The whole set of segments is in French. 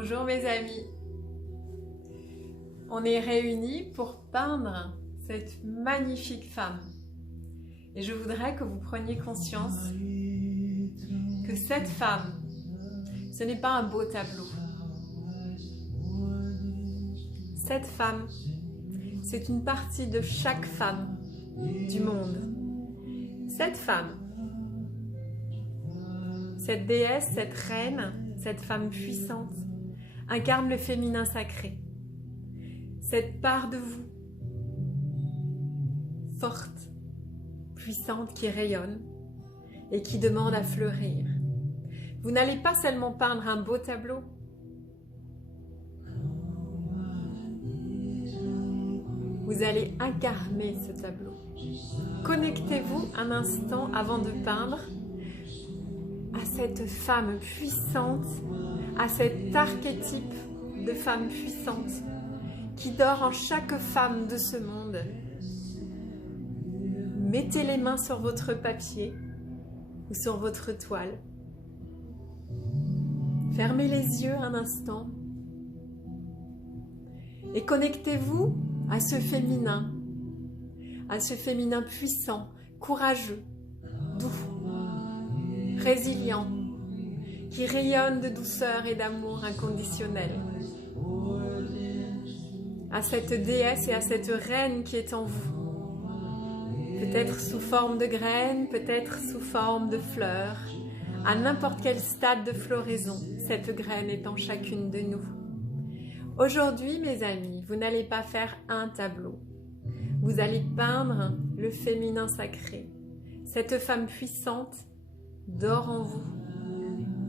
Bonjour mes amis, on est réunis pour peindre cette magnifique femme et je voudrais que vous preniez conscience que cette femme, ce n'est pas un beau tableau. Cette femme, c'est une partie de chaque femme du monde. Cette femme, cette déesse, cette reine, cette femme puissante, incarne le féminin sacré. Cette part de vous, forte, puissante, qui rayonne et qui demande à fleurir. Vous n'allez pas seulement peindre un beau tableau, vous allez incarner ce tableau. Connectez-vous un instant avant de peindre à cette femme puissante, à cet archétype de femme puissante qui dort en chaque femme de ce monde. Mettez les mains sur votre papier ou sur votre toile. Fermez les yeux un instant et connectez-vous à ce féminin puissant, courageux, doux, résilient, qui rayonne de douceur et d'amour inconditionnel. À cette déesse et à cette reine qui est en vous. Peut-être sous forme de graines, peut-être sous forme de fleurs. À n'importe quel stade de floraison, cette graine est en chacune de nous. Aujourd'hui, mes amis, vous n'allez pas faire un tableau. Vous allez peindre le féminin sacré. Cette femme puissante dort en vous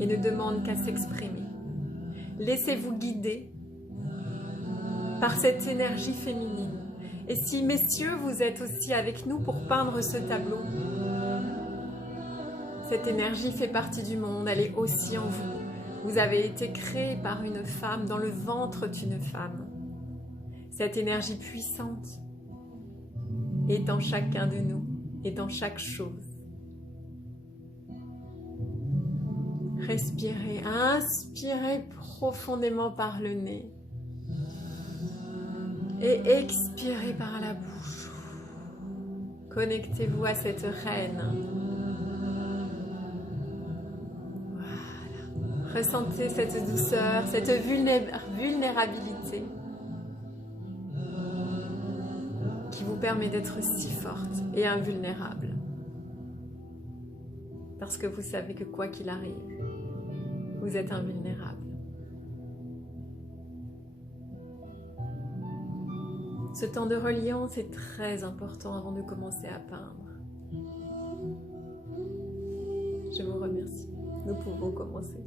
et ne demande qu'à s'exprimer. Laissez-vous guider par cette énergie féminine. Et si, messieurs, vous êtes aussi avec nous pour peindre ce tableau, cette énergie fait partie du monde, elle est aussi en vous. Vous avez été créé par une femme, dans le ventre d'une femme. Cette énergie puissante est en chacun de nous, est en chaque chose. Respirez, inspirez profondément par le nez et expirez par la bouche. Connectez-vous à cette reine. Voilà. Ressentez cette douceur, cette vulnérabilité qui vous permet d'être si forte et invulnérable. Parce que vous savez que quoi qu'il arrive, vous êtes invulnérable. Ce temps de reliance est très important avant de commencer à peindre. Je vous remercie. Nous pouvons commencer.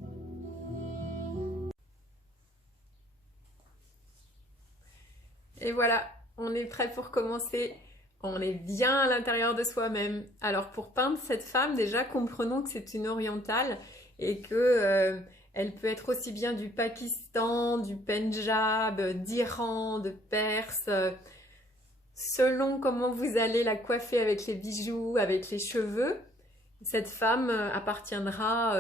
Et voilà, on est prêt pour commencer. On est bien à l'intérieur de soi-même. Alors pour peindre cette femme, déjà comprenons que c'est une orientale et que elle peut être aussi bien du Pakistan, du Pendjab, d'Iran, de Perse. Selon comment vous allez la coiffer avec les bijoux, avec les cheveux, cette femme appartiendra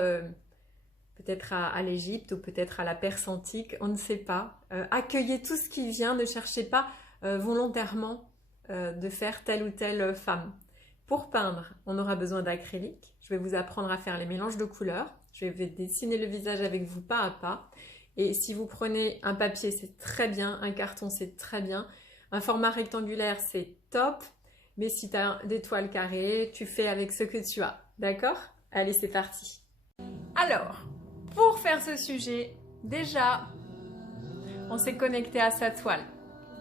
peut-être à l'Égypte ou peut-être à la Perse antique, on ne sait pas. Accueillez tout ce qui vient, ne cherchez pas volontairement de faire telle ou telle femme. Pour peindre, on aura besoin d'acrylique. Je vais vous apprendre à faire les mélanges de couleurs. Je vais dessiner le visage avec vous pas à pas. Et si vous prenez un papier, c'est très bien. Un carton, c'est très bien. Un format rectangulaire, c'est top. Mais si tu as des toiles carrées, tu fais avec ce que tu as. D'accord? Allez, c'est parti. Alors, pour faire ce sujet, déjà, on s'est connecté à sa toile.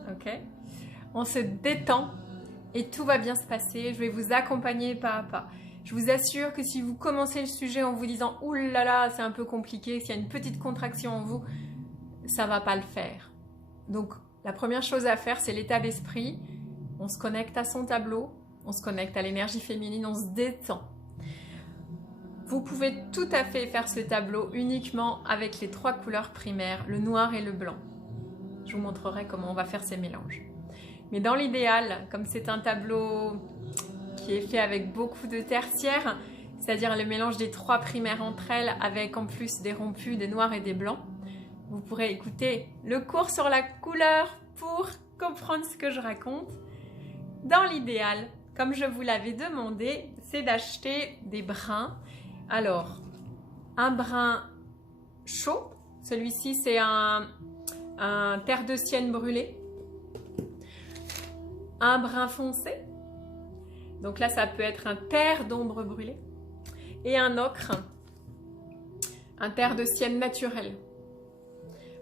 Ok? On se détend et tout va bien se passer. Je vais vous accompagner pas à pas. Je vous assure que si vous commencez le sujet en vous disant « Ouh là là, c'est un peu compliqué », s'il y a une petite contraction en vous, ça ne va pas le faire. Donc, la première chose à faire, c'est l'état d'esprit. On se connecte à son tableau, on se connecte à l'énergie féminine, on se détend. Vous pouvez tout à fait faire ce tableau uniquement avec les 3 couleurs primaires, le noir et le blanc. Je vous montrerai comment on va faire ces mélanges. Mais dans l'idéal, comme c'est un tableau qui est fait avec beaucoup de tertiaires, c'est-à-dire le mélange des 3 primaires entre elles avec en plus des rompus, des noirs et des blancs, vous pourrez écouter le cours sur la couleur pour comprendre ce que je raconte. Dans l'idéal, comme je vous l'avais demandé, c'est d'acheter des brins. Alors, un brin chaud, celui-ci c'est un terre de sienne brûlée. Un brin foncé, donc là ça peut être un terre d'ombre brûlée. Et un ocre, un terre de sienne naturel.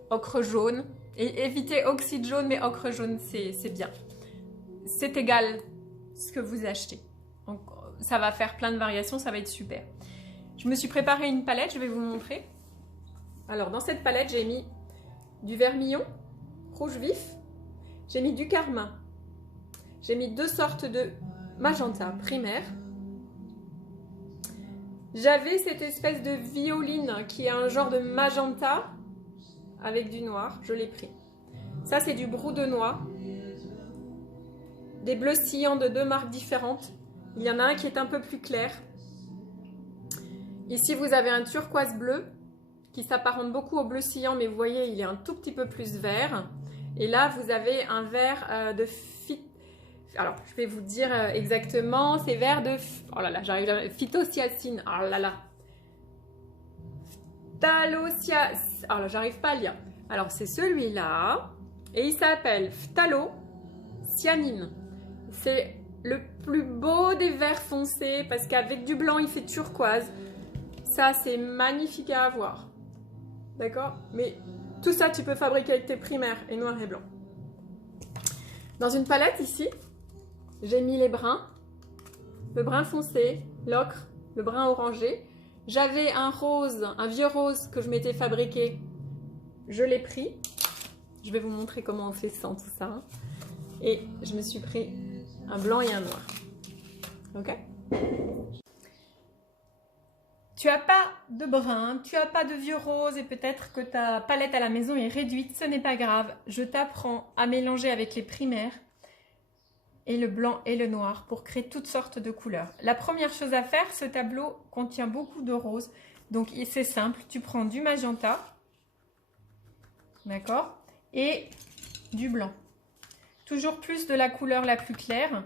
Ocre jaune, et évitez oxyde jaune, mais ocre jaune c'est bien. C'est égal ce que vous achetez. Donc, ça va faire plein de variations, ça va être super. Je me suis préparé une palette, je vais vous montrer. Alors dans cette palette, j'ai mis du vermillon, rouge vif, j'ai mis du carmin, j'ai mis 2 sortes de magenta primaire. J'avais cette espèce de violine qui est un genre de magenta avec du noir, je l'ai pris. Ça c'est du brou de noix, des bleus sillants de 2 marques différentes. Il y en a un qui est un peu plus clair. Ici vous avez un turquoise bleu qui s'apparente beaucoup au bleu sciant, mais vous voyez il est un tout petit peu plus vert. Et là vous avez un vert de alors je vais vous dire exactement, c'est vert de oh là là, j'arrive à phytocyanine. Oh là là. Oh là, j'arrive pas à lire. Alors c'est celui-là et il s'appelle phthalocyanine. C'est le plus beau des verts foncés parce qu'avec du blanc il fait turquoise. Ça c'est magnifique à avoir. D'accord? Mais tout ça tu peux fabriquer avec tes primaires et noir et blanc. Dans une palette ici, j'ai mis les brins, le brun foncé, l'ocre, le brun orangé. J'avais un rose, un vieux rose que je m'étais fabriqué. Je l'ai pris. Je vais vous montrer comment on fait sans tout ça. Et je me suis pris un blanc et un noir. Ok? Tu n'as pas de brun, tu n'as pas de vieux rose et peut-être que ta palette à la maison est réduite. Ce n'est pas grave. Je t'apprends à mélanger avec les primaires et le blanc et le noir pour créer toutes sortes de couleurs. La première chose à faire, ce tableau contient beaucoup de roses. Donc c'est simple, tu prends du magenta, d'accord, et du blanc. Toujours plus de la couleur la plus claire.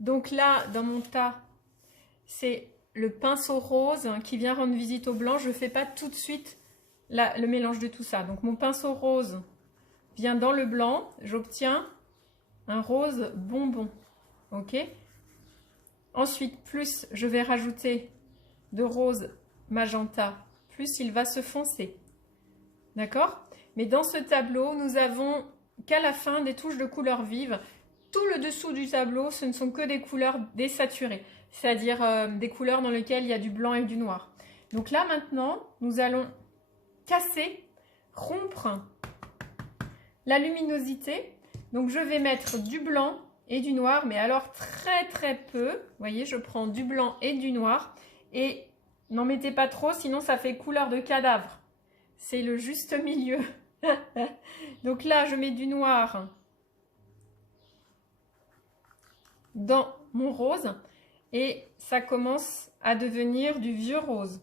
Donc là, dans mon tas, c'est le pinceau rose qui vient rendre visite au blanc. Je ne fais pas tout de suite le mélange de tout ça. Donc mon pinceau rose vient dans le blanc, j'obtiens un rose bonbon. Ok. Ensuite, plus je vais rajouter de rose magenta, plus il va se foncer. D'accord? Mais dans ce tableau, nous avons qu'à la fin des touches de couleurs vives. Tout le dessous du tableau, ce ne sont que des couleurs désaturées, c'est-à-dire des couleurs dans lesquelles il y a du blanc et du noir. Donc là, maintenant, nous allons casser, rompre la luminosité. Donc je vais mettre du blanc et du noir, mais alors très peu. Vous voyez, je prends du blanc et du noir. Et n'en mettez pas trop, sinon ça fait couleur de cadavre. C'est le juste milieu. Donc là, je mets du noir dans mon rose. Et ça commence à devenir du vieux rose.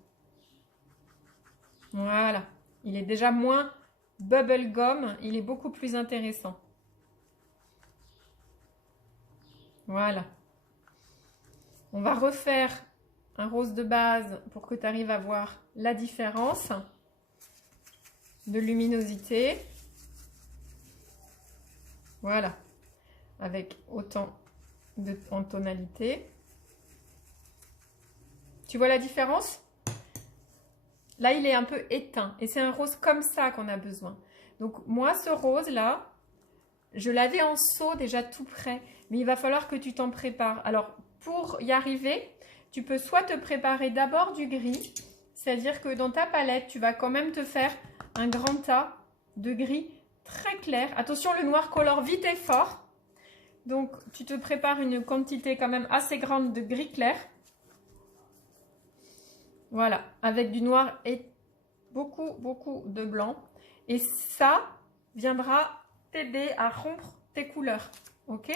Voilà. Il est déjà moins bubblegum. Il est beaucoup plus intéressant. Voilà. On va refaire un rose de base pour que tu arrives à voir la différence de luminosité. Voilà. Avec autant en tonalité. Tu vois la différence? Là, il est un peu éteint. Et c'est un rose comme ça qu'on a besoin. Donc, moi, ce rose-là, je l'avais en seau déjà tout prêt. Mais il va falloir que tu t'en prépares. Alors, pour y arriver, tu peux soit te préparer d'abord du gris. C'est-à-dire que dans ta palette, tu vas quand même te faire un grand tas de gris très clair. Attention, le noir colore vite et fort. Donc, tu te prépares une quantité quand même assez grande de gris clair. Voilà, avec du noir et beaucoup de blanc. Et ça viendra t'aider à rompre tes couleurs. Ok?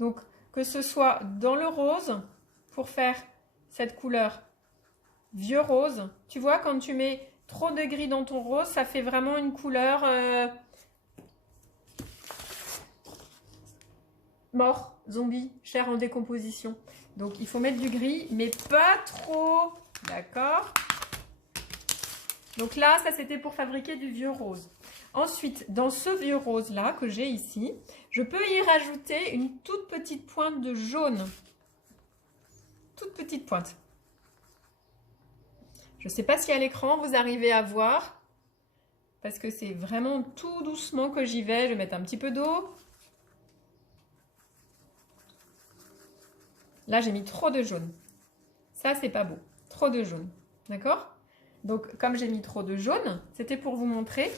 Donc, que ce soit dans le rose, pour faire cette couleur vieux rose. Tu vois, quand tu mets Trop de gris dans ton rose, ça fait vraiment une couleur mort, zombie, chair en décomposition. Donc il faut mettre du gris, mais pas trop. D'accord? Donc là, ça c'était pour fabriquer du vieux rose. Ensuite, dans ce vieux rose là que j'ai ici, je peux y rajouter une toute petite pointe de jaune. Toute petite pointe. Je ne sais pas si à l'écran vous arrivez à voir, parce que c'est vraiment tout doucement que j'y vais. Je vais mettre un petit peu d'eau. Là, j'ai mis trop de jaune. Ça, c'est pas beau. Trop de jaune. D'accord? Donc, comme j'ai mis trop de jaune, c'était pour vous montrer.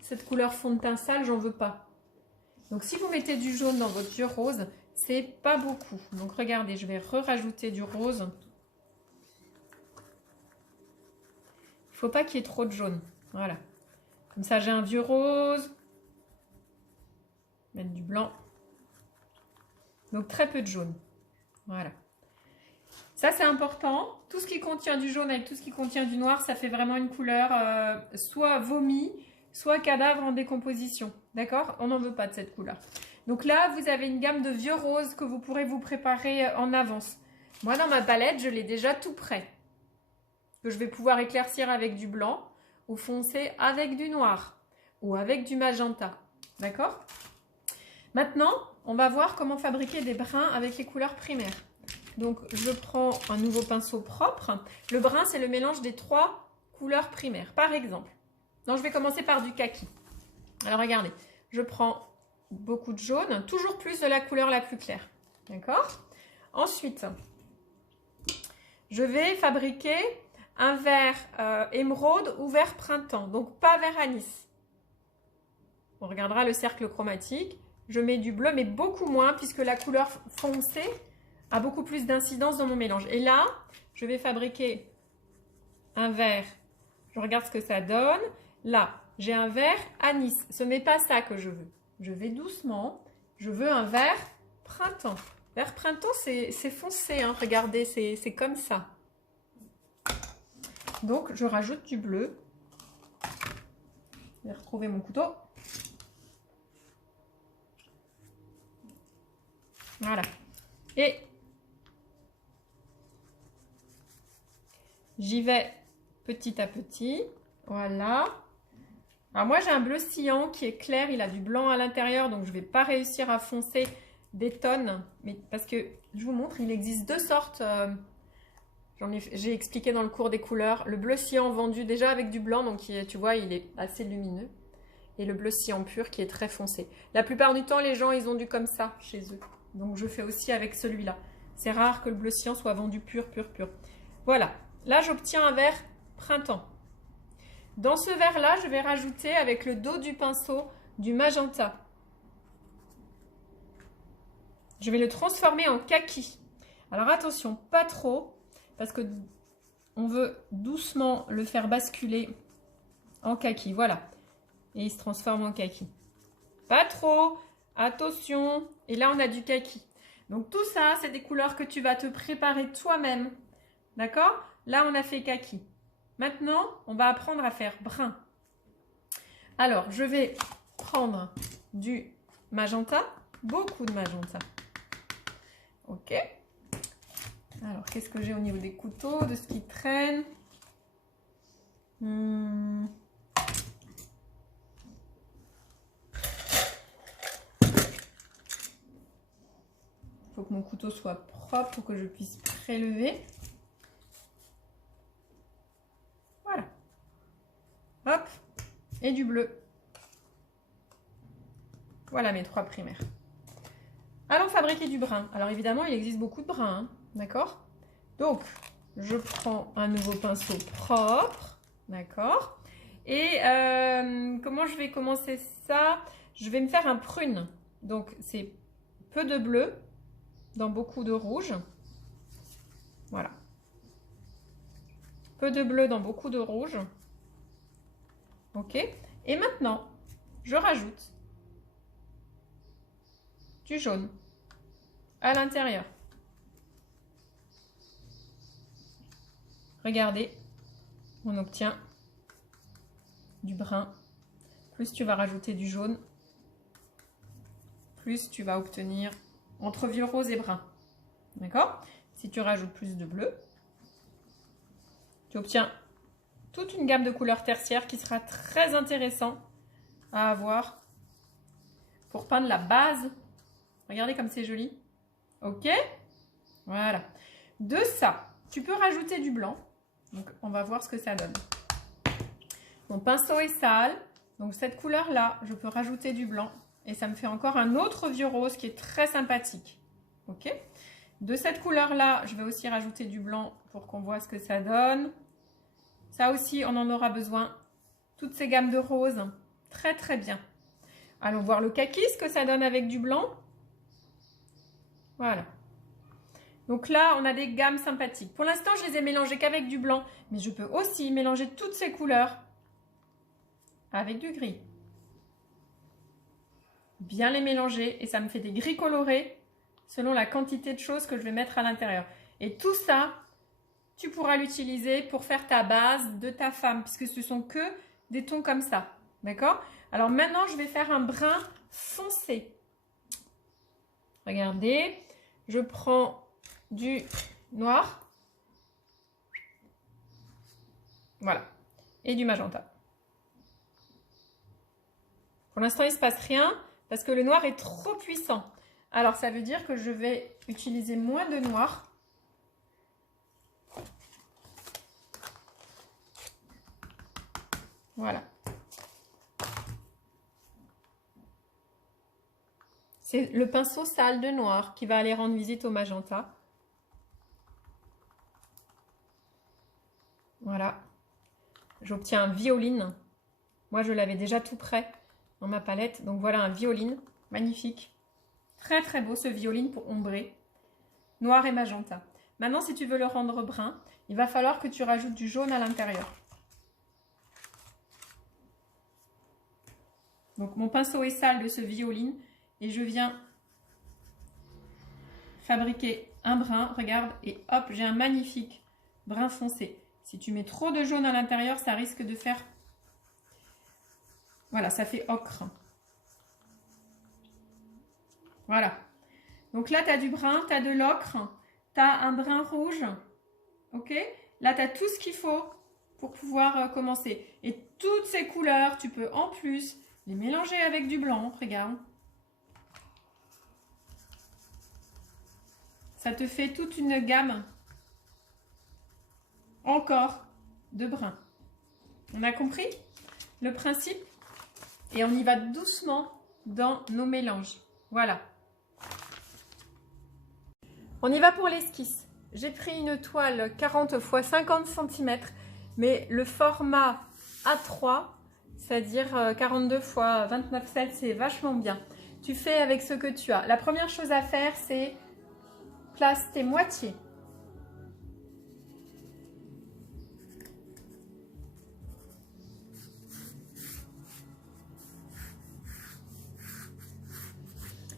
Cette couleur fond de teint sale, j'en veux pas. Donc, si vous mettez du jaune dans votre vieux rose, c'est pas beaucoup. Donc, regardez, je vais rajouter du rose. Il faut pas qu'il y ait trop de jaune. Voilà. Comme ça, j'ai un vieux rose. Mettre du blanc. Donc, très peu de jaune. Voilà. Ça, c'est important. Tout ce qui contient du jaune avec tout ce qui contient du noir, ça fait vraiment une couleur soit vomi, soit cadavre en décomposition. D'accord? On n'en veut pas de cette couleur. Donc là, vous avez une gamme de vieux roses que vous pourrez vous préparer en avance. Moi, dans ma palette, je l'ai déjà tout prêt. Que je vais pouvoir éclaircir avec du blanc ou foncer avec du noir ou avec du magenta. D'accord? Maintenant, on va voir comment fabriquer des brins avec les couleurs primaires. Donc, je prends un nouveau pinceau propre. Le brun, c'est le mélange des 3 couleurs primaires. Par exemple, je vais commencer par du kaki. Alors, regardez, je prends beaucoup de jaune, toujours plus de la couleur la plus claire. D'accord? Ensuite, je vais fabriquer un vert émeraude ou vert printemps. Donc, pas vert anis. On regardera le cercle chromatique. Je mets du bleu, mais beaucoup moins, puisque la couleur foncée a beaucoup plus d'incidence dans mon mélange. Et là, je vais fabriquer un vert. Je regarde ce que ça donne. Là, j'ai un vert anis. Ce n'est pas ça que je veux. Je vais doucement. Je veux un vert printemps. Vert printemps, c'est foncé. Hein. Regardez, c'est comme ça. Donc, je rajoute du bleu. Je vais retrouver mon couteau. Voilà. Et j'y vais petit à petit. Voilà. Alors moi, j'ai un bleu cyan qui est clair. Il a du blanc à l'intérieur. Donc, je ne vais pas réussir à foncer des tonnes. Mais parce que, je vous montre, il existe 2 sortes. J'ai expliqué dans le cours des couleurs. Le bleu cyan vendu déjà avec du blanc. Donc, tu vois, il est assez lumineux. Et le bleu cyan pur qui est très foncé. La plupart du temps, les gens, ils ont du comme ça chez eux. Donc, je fais aussi avec celui-là. C'est rare que le bleu cyan soit vendu pur, pur, pur. Voilà. Là, j'obtiens un vert printemps. Dans ce vert-là, je vais rajouter avec le dos du pinceau du magenta. Je vais le transformer en kaki. Alors, attention, pas trop, parce que on veut doucement le faire basculer en kaki. Voilà. Et il se transforme en kaki. Pas trop. Attention. Et là, on a du kaki. Donc, tout ça, c'est des couleurs que tu vas te préparer toi-même. D'accord? Là, on a fait kaki. Maintenant, on va apprendre à faire brun. Alors, je vais prendre du magenta. Beaucoup de magenta. Ok. Alors, qu'est-ce que j'ai au niveau des couteaux, de ce qui traîne? Il faut que mon couteau soit propre pour que je puisse prélever. Voilà. Hop. Et du bleu. Voilà mes 3 primaires. Allons fabriquer du brun. Alors évidemment, il existe beaucoup de brun. Hein, d'accord? Donc, je prends un nouveau pinceau propre. D'accord? Et comment je vais commencer ça? Je vais me faire un prune. Donc, c'est peu de bleu dans beaucoup de rouge. Voilà. Peu de bleu dans beaucoup de rouge. Ok. Et maintenant, je rajoute du jaune à l'intérieur. Regardez, on obtient du brun, plus tu vas rajouter du jaune, plus tu vas obtenir entre vieux rose et brun. D'accord? Si tu rajoutes plus de bleu, tu obtiens toute une gamme de couleurs tertiaires qui sera très intéressant à avoir pour peindre la base. Regardez comme c'est joli. Ok? Voilà. De ça, tu peux rajouter du blanc. Donc, on va voir ce que ça donne. Mon pinceau est sale. Donc, cette couleur-là, je peux rajouter du blanc. Et ça me fait encore un autre vieux rose qui est très sympathique. Ok? De cette couleur-là, je vais aussi rajouter du blanc pour qu'on voit ce que ça donne. Ça aussi, on en aura besoin. Toutes ces gammes de roses. Très, très bien. Allons voir le kaki, ce que ça donne avec du blanc. Voilà. Donc là, on a des gammes sympathiques. Pour l'instant, je les ai mélangées qu'avec du blanc. Mais je peux aussi mélanger toutes ces couleurs avec du gris. Bien les mélanger et ça me fait des gris colorés selon la quantité de choses que je vais mettre à l'intérieur. Et tout ça, tu pourras l'utiliser pour faire ta base de ta femme puisque ce sont que des tons comme ça. D'accord? Alors maintenant, je vais faire un brun foncé. Regardez, je prends du noir. Voilà. Et du magenta. Pour l'instant, il ne se passe rien parce que le noir est trop puissant. Alors, ça veut dire que je vais utiliser moins de noir. Voilà. C'est le pinceau sale de noir qui va aller rendre visite au magenta. Voilà. J'obtiens un violine. Moi, je l'avais déjà tout prêt dans ma palette. Donc, voilà un violine. Magnifique. Très, très beau ce violine pour ombrer. Noir et magenta. Maintenant, si tu veux le rendre brun, il va falloir que tu rajoutes du jaune à l'intérieur. Donc, mon pinceau est sale de ce violine. Et je viens fabriquer un brun, regarde, et hop, j'ai un magnifique brun foncé. Si tu mets trop de jaune à l'intérieur, ça risque de faire... Voilà, ça fait ocre. Voilà. Donc là, tu as du brun, tu as de l'ocre, tu as un brun rouge. Ok? Là, tu as tout ce qu'il faut pour pouvoir commencer. Et toutes ces couleurs, tu peux en plus les mélanger avec du blanc. Regarde. Ça te fait toute une gamme encore de brun. On a compris le principe? Et on y va doucement dans nos mélanges. Voilà. On y va pour l'esquisse. J'ai pris une toile 40 x 50 cm, mais le format A3, c'est-à-dire 42 x 29,7, c'est vachement bien. Tu fais avec ce que tu as. La première chose à faire, c'est place tes moitiés.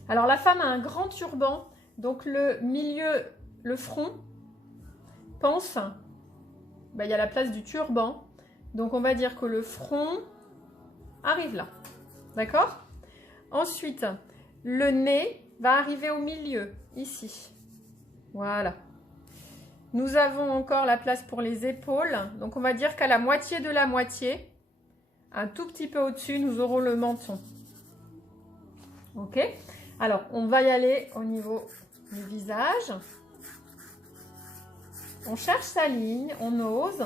Alors la femme a un grand turban, donc le milieu, le front, pense, il y a la place du turban. Donc on va dire que le front arrive là. D'accord? Ensuite, le nez va arriver au milieu, ici. Voilà. Nous avons encore la place pour les épaules. Donc, on va dire qu'à la moitié de la moitié, un tout petit peu au-dessus, nous aurons le menton. Ok? Alors, on va y aller au niveau du visage. On cherche sa ligne, on ose.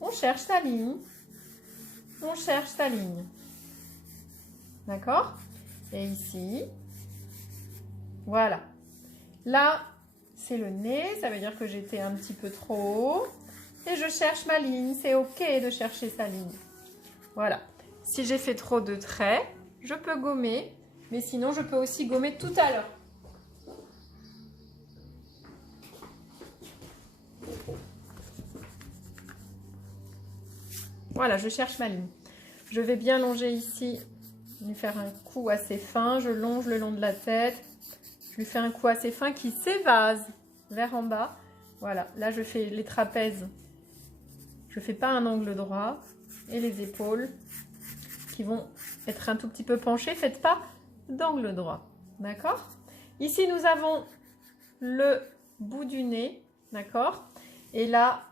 On cherche sa ligne. On cherche sa ligne. D'accord? Et ici, voilà. Là, c'est le nez, ça veut dire que j'étais un petit peu trop haut. Et je cherche ma ligne, c'est ok de chercher sa ligne. Voilà. Si j'ai fait trop de traits, je peux gommer, mais sinon je peux aussi gommer tout à l'heure. Voilà, je cherche ma ligne. Je vais bien longer ici, lui faire un coup assez fin. Je longe le long de la tête. Je lui fais un coup assez fin qui s'évase vers en bas. Voilà, là je fais les trapèzes. Je ne fais pas un angle droit. et les épaules qui vont être un tout petit peu penchées. Faites pas d'angle droit. D'accord? Ici, nous avons le bout du nez. D'accord? Et là,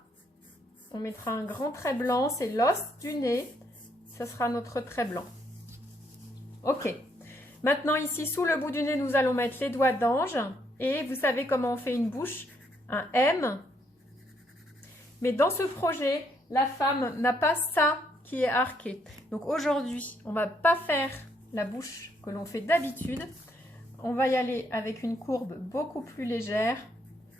on mettra un grand trait blanc. C'est l'os du nez. Ce sera notre trait blanc. Ok. Maintenant, ici, sous le bout du nez, nous allons mettre les doigts d'ange. Et vous savez comment on fait une bouche? Un M. Mais dans ce projet, la femme n'a pas ça qui est arqué. Donc aujourd'hui, on ne va pas faire la bouche que l'on fait d'habitude. On va y aller avec une courbe beaucoup plus légère,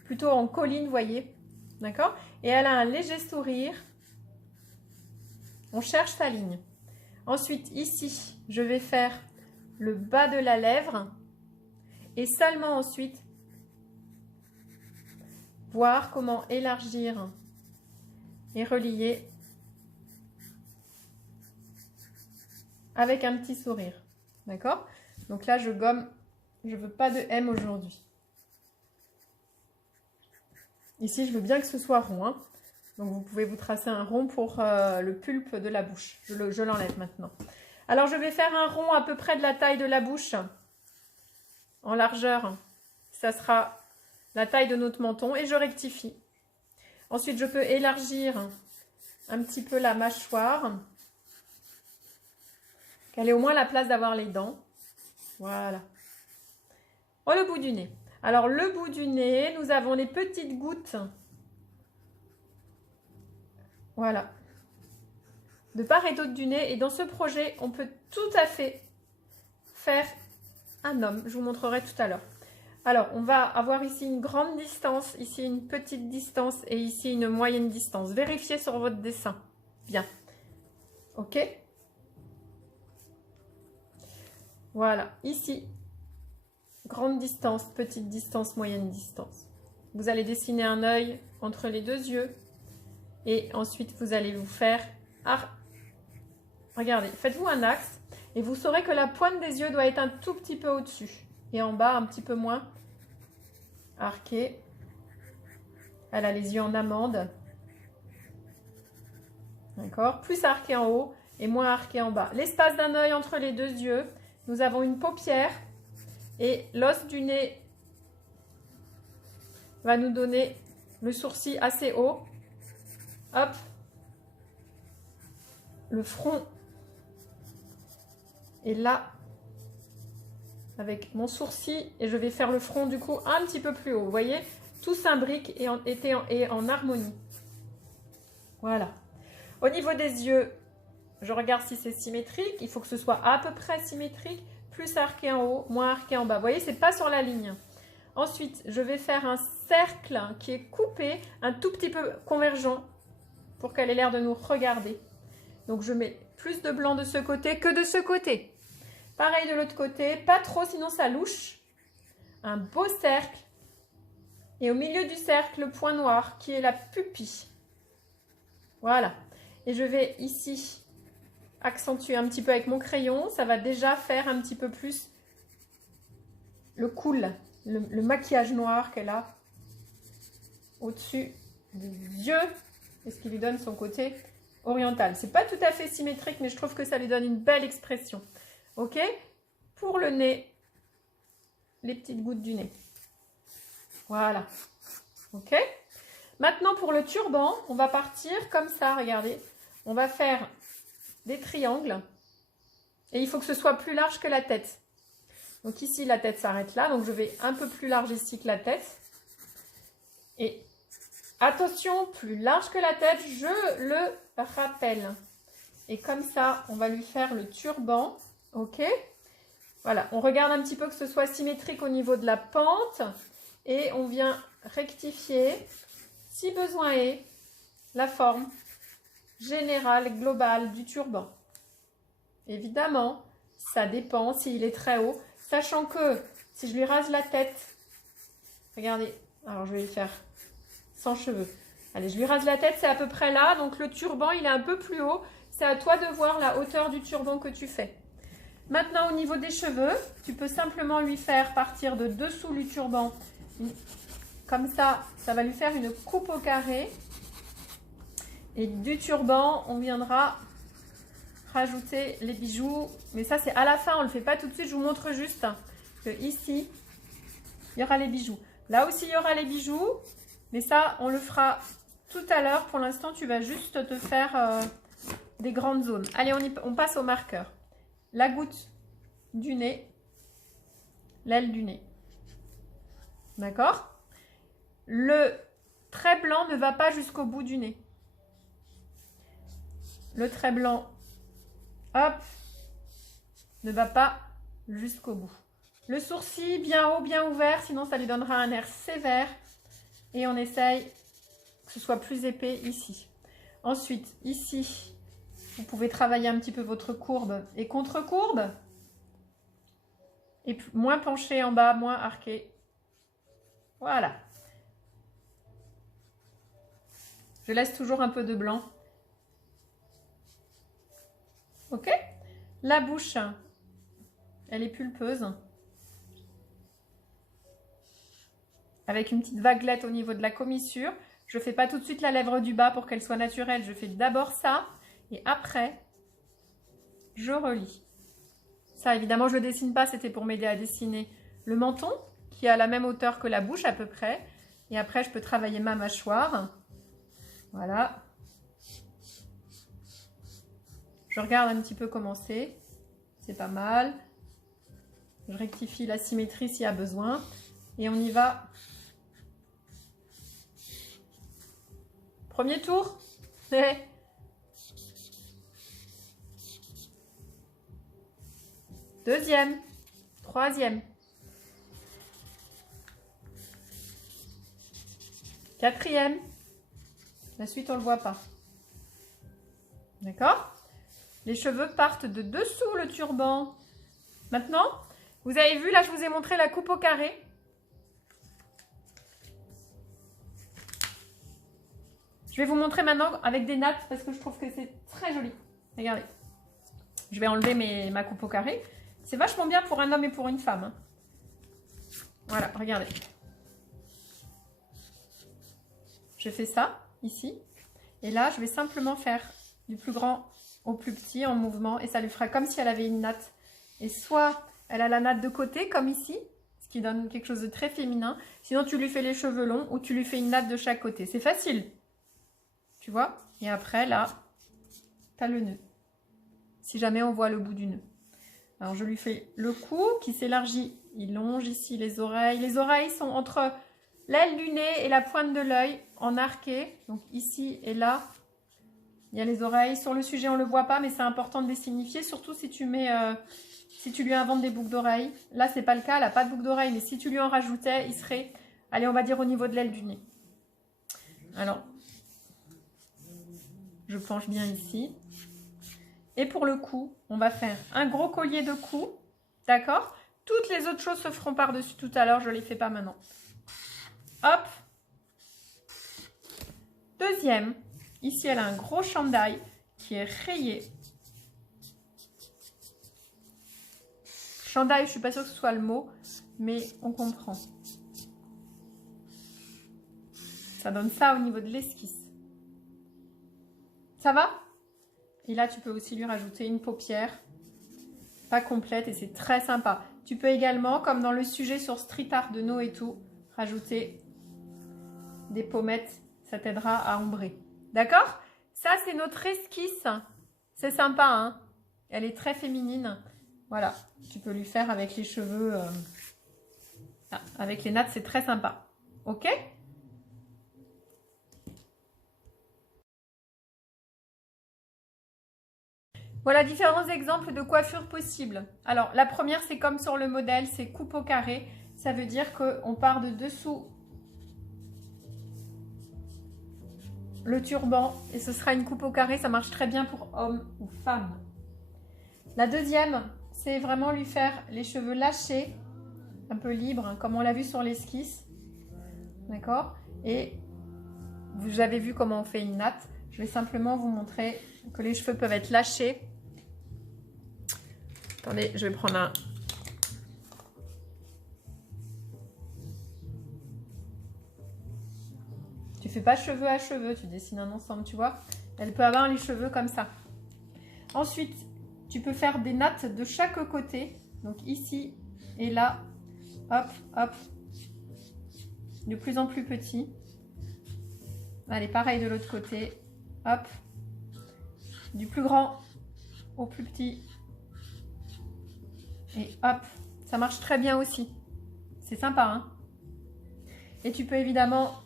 plutôt en colline, vous voyez. D'accord? Et elle a un léger sourire. On cherche sa ligne. Ensuite, ici, je vais faire le bas de la lèvre. Et seulement ensuite, voir comment élargir et relier avec un petit sourire. D'accord? Donc là, je gomme. Je ne veux pas de M aujourd'hui. Ici, je veux bien que ce soit rond. Hein. Donc, vous pouvez vous tracer un rond pour le pulpe de la bouche. Je l'enlève maintenant. Alors, je vais faire un rond à peu près de la taille de la bouche. En largeur. Ça sera la taille de notre menton. Et je rectifie. Ensuite, je peux élargir un petit peu la mâchoire. Qu'elle ait au moins la place d'avoir les dents. Voilà. Oh, le bout du nez. Alors, le bout du nez, nous avons les petites gouttes. Voilà. De part et d'autre du nez. Et dans ce projet, on peut tout à fait faire un homme. Je vous montrerai tout à l'heure. Alors, on va avoir ici une grande distance, ici une petite distance et ici une moyenne distance. Vérifiez sur votre dessin. Bien. OK? Voilà. Ici, grande distance, petite distance, moyenne distance. Vous allez dessiner un œil entre les deux yeux. Et ensuite, vous allez vous faire... Regardez, faites-vous un axe. Et vous saurez que la pointe des yeux doit être un tout petit peu au-dessus. Et en bas, un petit peu moins. Arqué. Elle a les yeux en amande. D'accord? Plus arqué en haut et moins arqué en bas. L'espace d'un œil entre les deux yeux. Nous avons une paupière. Et l'os du nez va nous donner le sourcil assez haut. Hop. Le front est là. Avec mon sourcil. Et je vais faire le front du coup un petit peu plus haut. Vous voyez? Tout s'imbrique et en harmonie. Voilà. Au niveau des yeux, je regarde si c'est symétrique. Il faut que ce soit à peu près symétrique. Plus arqué en haut, moins arqué en bas. Vous voyez, c'est pas sur la ligne. Ensuite, je vais faire un cercle qui est coupé, un tout petit peu convergent pour qu'elle ait l'air de nous regarder. Donc, je mets plus de blanc de ce côté que de ce côté. Pareil de l'autre côté, pas trop, sinon ça louche. Un beau cercle. Et au milieu du cercle, le point noir qui est la pupille. Voilà. Et je vais ici accentuer un petit peu avec mon crayon. Ça va déjà faire un petit peu plus le cool, le maquillage noir qu'elle a au-dessus des yeux. Et ce qui lui donne son côté oriental. C'est pas tout à fait symétrique, mais je trouve que ça lui donne une belle expression. Ok? Pour le nez, les petites gouttes du nez. Voilà. Ok? Maintenant, pour le turban, on va partir comme ça, regardez. On va faire des triangles. Et il faut que ce soit plus large que la tête. Donc ici, la tête s'arrête là. Donc je vais un peu plus large ici que la tête. Et attention, plus large que la tête, je le rappelle. Et comme ça, on va lui faire le turban. Ok? Voilà, on regarde un petit peu que ce soit symétrique au niveau de la pente. Et on vient rectifier, si besoin est, la forme générale, globale du turban. Évidemment, ça dépend s'il est très haut. Sachant que si je lui rase la tête, regardez, alors je vais lui faire sans cheveux. Allez, je lui rase la tête, c'est à peu près là. Donc le turban, il est un peu plus haut. C'est à toi de voir la hauteur du turban que tu fais. Maintenant, au niveau des cheveux, tu peux simplement lui faire partir de dessous du turban. Comme ça, ça va lui faire une coupe au carré. Et du turban, on viendra rajouter les bijoux. Mais ça, c'est à la fin, on ne le fait pas tout de suite. Je vous montre juste que ici, il y aura les bijoux. Là aussi, il y aura les bijoux. Mais ça, on le fera tout à l'heure. Pour l'instant, tu vas juste te faire des grandes zones. Allez, on passe au marqueur. La goutte du nez, l'aile du nez. D'accord? Le trait blanc ne va pas jusqu'au bout du nez. Le trait blanc, hop, ne va pas jusqu'au bout. Le sourcil bien haut, bien ouvert, sinon ça lui donnera un air sévère. Et on essaye que ce soit plus épais ici. Ensuite, ici, vous pouvez travailler un petit peu votre courbe et contre-courbe. Et moins penché en bas, moins arqué. Voilà. Je laisse toujours un peu de blanc. Ok? La bouche, elle est pulpeuse. Avec une petite vaguelette au niveau de la commissure. Je ne fais pas tout de suite la lèvre du bas pour qu'elle soit naturelle. Je fais d'abord ça et après, je relis. Ça, évidemment, je ne le dessine pas. C'était pour m'aider à dessiner le menton qui est à la même hauteur que la bouche à peu près. Et après, je peux travailler ma mâchoire. Voilà. Je regarde un petit peu comment c'est. C'est pas mal. Je rectifie la symétrie s'il y a besoin. Et on y va. Premier tour. Deuxième. Troisième. Quatrième. La suite, on ne le voit pas. D'accord? Les cheveux partent de dessous le turban. Maintenant, vous avez vu, là, je vous ai montré la coupe au carré. Je vais vous montrer maintenant avec des nattes parce que je trouve que c'est très joli. Regardez. Je vais enlever ma coupe au carré. C'est vachement bien pour un homme et pour une femme. Hein. Voilà, regardez. Je fais ça, ici. Et là, je vais simplement faire du plus grand au plus petit en mouvement. Et ça lui fera comme si elle avait une natte. Et soit elle a la natte de côté, comme ici, ce qui donne quelque chose de très féminin. Sinon, tu lui fais les cheveux longs ou tu lui fais une natte de chaque côté. C'est facile. Tu vois? Et après, là, tu as le nœud. Si jamais on voit le bout du nœud. Alors, je lui fais le cou qui s'élargit. Il longe ici les oreilles. Les oreilles sont entre l'aile du nez et la pointe de l'œil en arqué. Donc, ici et là, il y a les oreilles. Sur le sujet, on ne le voit pas, mais c'est important de les signifier. Surtout si tu mets... si tu lui inventes des boucles d'oreilles. Là, c'est pas le cas. Elle n'a pas de boucles d'oreilles. Mais si tu lui en rajoutais, il serait... Allez, on va dire au niveau de l'aile du nez. Alors... Je penche bien ici. Et pour le cou, on va faire un gros collier de cou. D'accord? Toutes les autres choses se feront par-dessus tout à l'heure. Je ne les fais pas maintenant. Hop. Deuxième. Ici, elle a un gros chandail qui est rayé. Chandail, je ne suis pas sûre que ce soit le mot, mais on comprend. Ça donne ça au niveau de l'esquisse. Ça va? Et là, tu peux aussi lui rajouter une paupière. Pas complète et c'est très sympa. Tu peux également, comme dans le sujet sur Street Art de No et tout, rajouter des pommettes. Ça t'aidera à ombrer. D'accord? Ça, c'est notre esquisse. C'est sympa, hein? Elle est très féminine. Voilà. Tu peux lui faire avec les cheveux. Avec les nattes, c'est très sympa. Ok? Voilà différents exemples de coiffures possibles. Alors, la première, c'est comme sur le modèle, c'est coupe au carré. Ça veut dire qu'on part de dessous le turban et ce sera une coupe au carré. Ça marche très bien pour homme ou femme. La deuxième, c'est vraiment lui faire les cheveux lâchés, un peu libres, hein, comme on l'a vu sur l'esquisse. D'accord? Et vous avez vu comment on fait une natte. Je vais simplement vous montrer que les cheveux peuvent être lâchés. Attendez, je vais prendre un... Tu fais pas cheveux à cheveux, tu dessines un ensemble, tu vois. Elle peut avoir les cheveux comme ça. Ensuite, tu peux faire des nattes de chaque côté. Donc ici et là. Hop, hop. De plus en plus petit. Allez, pareil de l'autre côté. Hop. Du plus grand au plus petit. Et hop. Ça marche très bien aussi. C'est sympa, hein? Et tu peux évidemment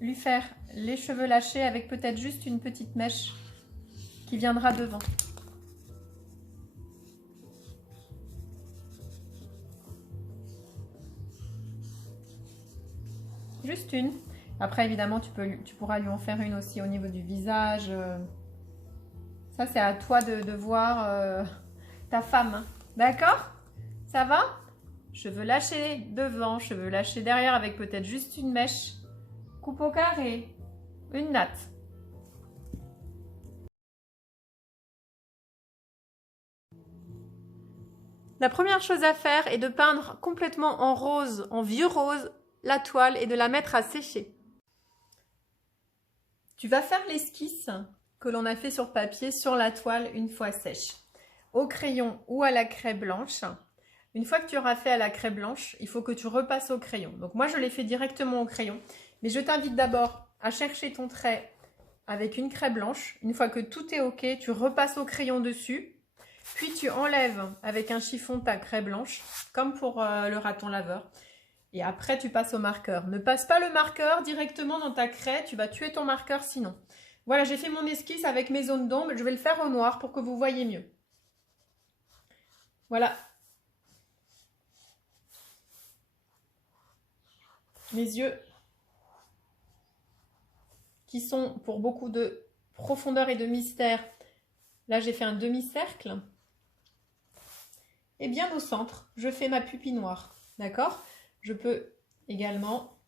lui faire les cheveux lâchés avec peut-être juste une petite mèche qui viendra devant. Juste une. Après, évidemment, tu pourras lui en faire une aussi au niveau du visage. Ça, c'est à toi de voir ta femme. Hein. D'accord? Ça va? Cheveux lâchés devant, cheveux lâchés derrière avec peut-être juste une mèche. Coupe au carré. Une natte. La première chose à faire est de peindre complètement en rose, en vieux rose, la toile et de la mettre à sécher. Tu vas faire l'esquisse que l'on a fait sur papier sur la toile une fois sèche. Au crayon ou à la craie blanche. Une fois que tu auras fait à la craie blanche, il faut que tu repasses au crayon. Donc moi, je l'ai fait directement au crayon. Mais je t'invite d'abord à chercher ton trait avec une craie blanche. Une fois que tout est OK, tu repasses au crayon dessus. Puis tu enlèves avec un chiffon ta craie blanche, comme pour le raton laveur. Et après, tu passes au marqueur. Ne passe pas le marqueur directement dans ta craie, tu vas tuer ton marqueur sinon. Voilà, j'ai fait mon esquisse avec mes zones d'ombre. Je vais le faire au noir pour que vous voyez mieux. Voilà. Mes yeux qui sont pour beaucoup de profondeur et de mystère. Là, j'ai fait un demi-cercle. Et bien au centre, je fais ma pupille noire. D'accord? Je peux également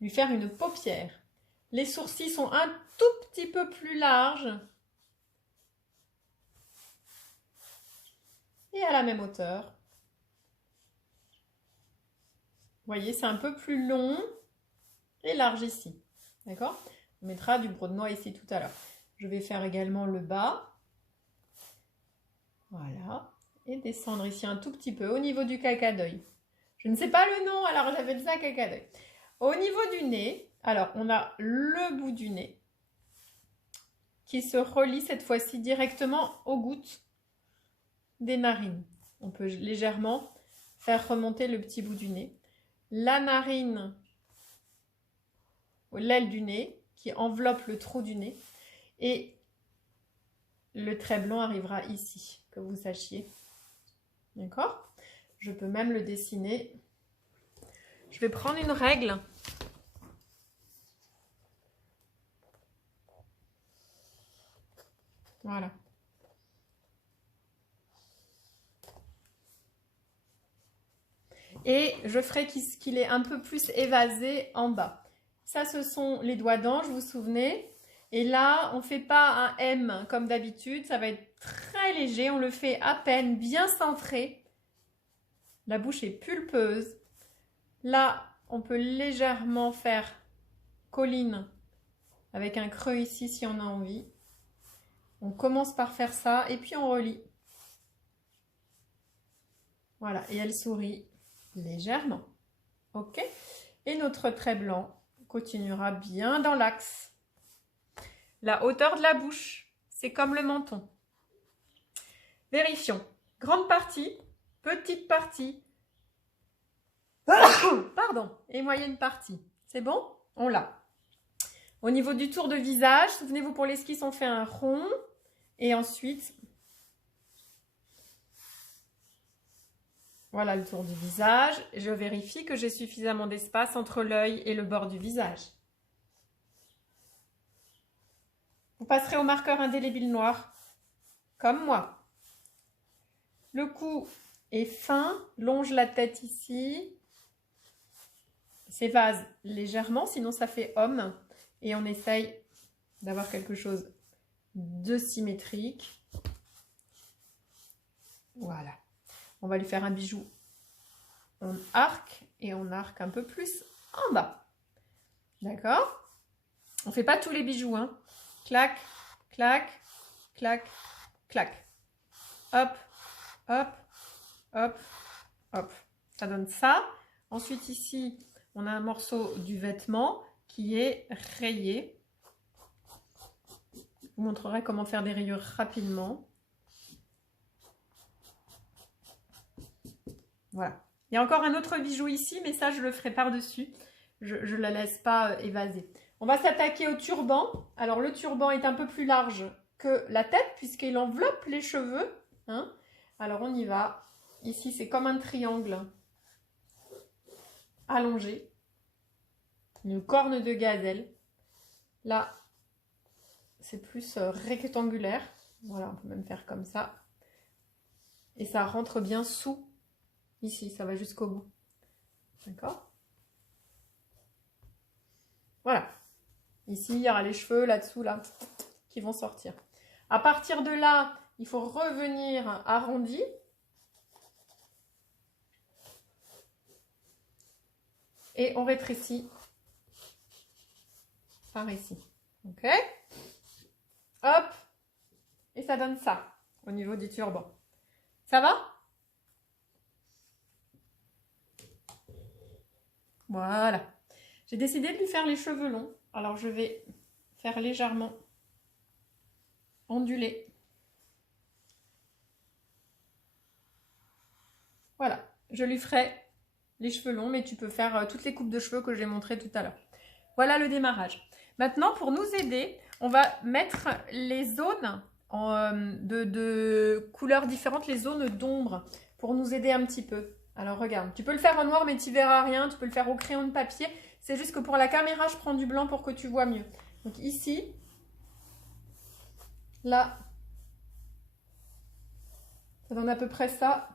lui faire une paupière. Les sourcils sont un tout petit peu plus larges. Et à la même hauteur. Vous voyez, c'est un peu plus long et large ici. D'accord? On mettra du brode noir ici tout à l'heure. Je vais faire également le bas. Voilà. Et descendre ici un tout petit peu au niveau du caca d'œil. Je ne sais pas le nom, alors j'appelle ça caca d'œil. Au niveau du nez, alors on a le bout du nez qui se relie cette fois-ci directement aux gouttes des narines. On peut légèrement faire remonter le petit bout du nez. La narine, l'aile du nez qui enveloppe le trou du nez. Et le trait blanc arrivera ici, que vous sachiez. D'accord? Je peux même le dessiner. Je vais prendre une règle. Voilà. Et je ferai qu'il est un peu plus évasé en bas. Ça, ce sont les doigts d'ange, vous vous souvenez? Et là, on ne fait pas un M comme d'habitude. Ça va être très léger. On le fait à peine, bien centré. La bouche est pulpeuse. Là, on peut légèrement faire colline avec un creux ici si on a envie. On commence par faire ça et puis on relie. Voilà, et elle sourit légèrement. Ok? Et notre trait blanc continuera bien dans l'axe. La hauteur de la bouche, c'est comme le menton. Vérifions. Grande partie, petite partie, pardon, et moyenne partie. C'est bon? On l'a. Au niveau du tour de visage, souvenez-vous pour l'esquisse, on fait un rond. Et ensuite, voilà le tour du visage. Je vérifie que j'ai suffisamment d'espace entre l'œil et le bord du visage. Vous passerez au marqueur indélébile noir, comme moi. Le cou est fin, longe la tête ici. S'évase légèrement, sinon ça fait homme. Et on essaye d'avoir quelque chose de symétrique. Voilà. On va lui faire un bijou. On arc et on arc un peu plus en bas. D'accord? On ne fait pas tous les bijoux, hein. Clac, clac, clac, clac. Hop, hop, hop, hop. Ça donne ça. Ensuite, ici, on a un morceau du vêtement qui est rayé. Je vous montrerai comment faire des rayures rapidement. Voilà. Il y a encore un autre bijou ici, mais ça, je le ferai par-dessus. Je ne la laisse pas évaser. On va s'attaquer au turban. Alors, le turban est un peu plus large que la tête, puisqu'il enveloppe les cheveux. Hein. Alors, on y va. Ici, c'est comme un triangle allongé. Une corne de gazelle. Là, c'est plus rectangulaire. Voilà, on peut même faire comme ça. Et ça rentre bien sous. Ici, ça va jusqu'au bout. D'accord? Voilà. Ici, il y aura les cheveux là-dessous, là, qui vont sortir. À partir de là, il faut revenir arrondi. Et on rétrécit par ici. Ok? Hop. Et ça donne ça au niveau du turban. Ça va? Voilà. J'ai décidé de lui faire les cheveux longs. Alors, je vais faire légèrement onduler. Voilà. Je lui ferai les cheveux longs, mais tu peux faire toutes les coupes de cheveux que j'ai montrées tout à l'heure. Voilà le démarrage. Maintenant, pour nous aider, on va mettre les zones de couleurs différentes, les zones d'ombre, pour nous aider un petit peu. Alors, regarde, tu peux le faire en noir, mais tu verras rien. Tu peux le faire au crayon de papier. C'est juste que pour la caméra, je prends du blanc pour que tu vois mieux. Donc ici, là, ça donne à peu près ça.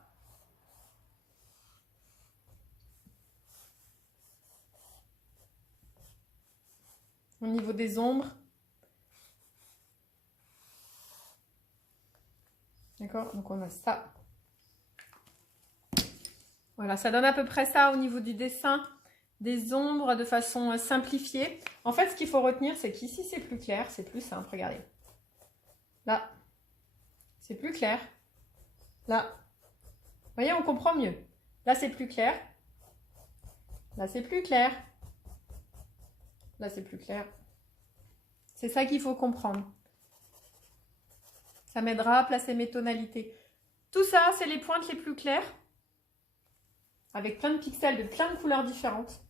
Au niveau des ombres. D'accord? Donc on a ça. Voilà, ça donne à peu près ça au niveau du dessin des ombres de façon simplifiée. En fait, ce qu'il faut retenir, c'est qu'ici, c'est plus clair, c'est plus simple. Regardez. Là, c'est plus clair. Là, vous voyez, on comprend mieux. Là, c'est plus clair. Là, c'est plus clair. Là, c'est plus clair. C'est ça qu'il faut comprendre. Ça m'aidera à placer mes tonalités. Tout ça, c'est les pointes les plus claires. Avec plein de pixels de plein de couleurs différentes.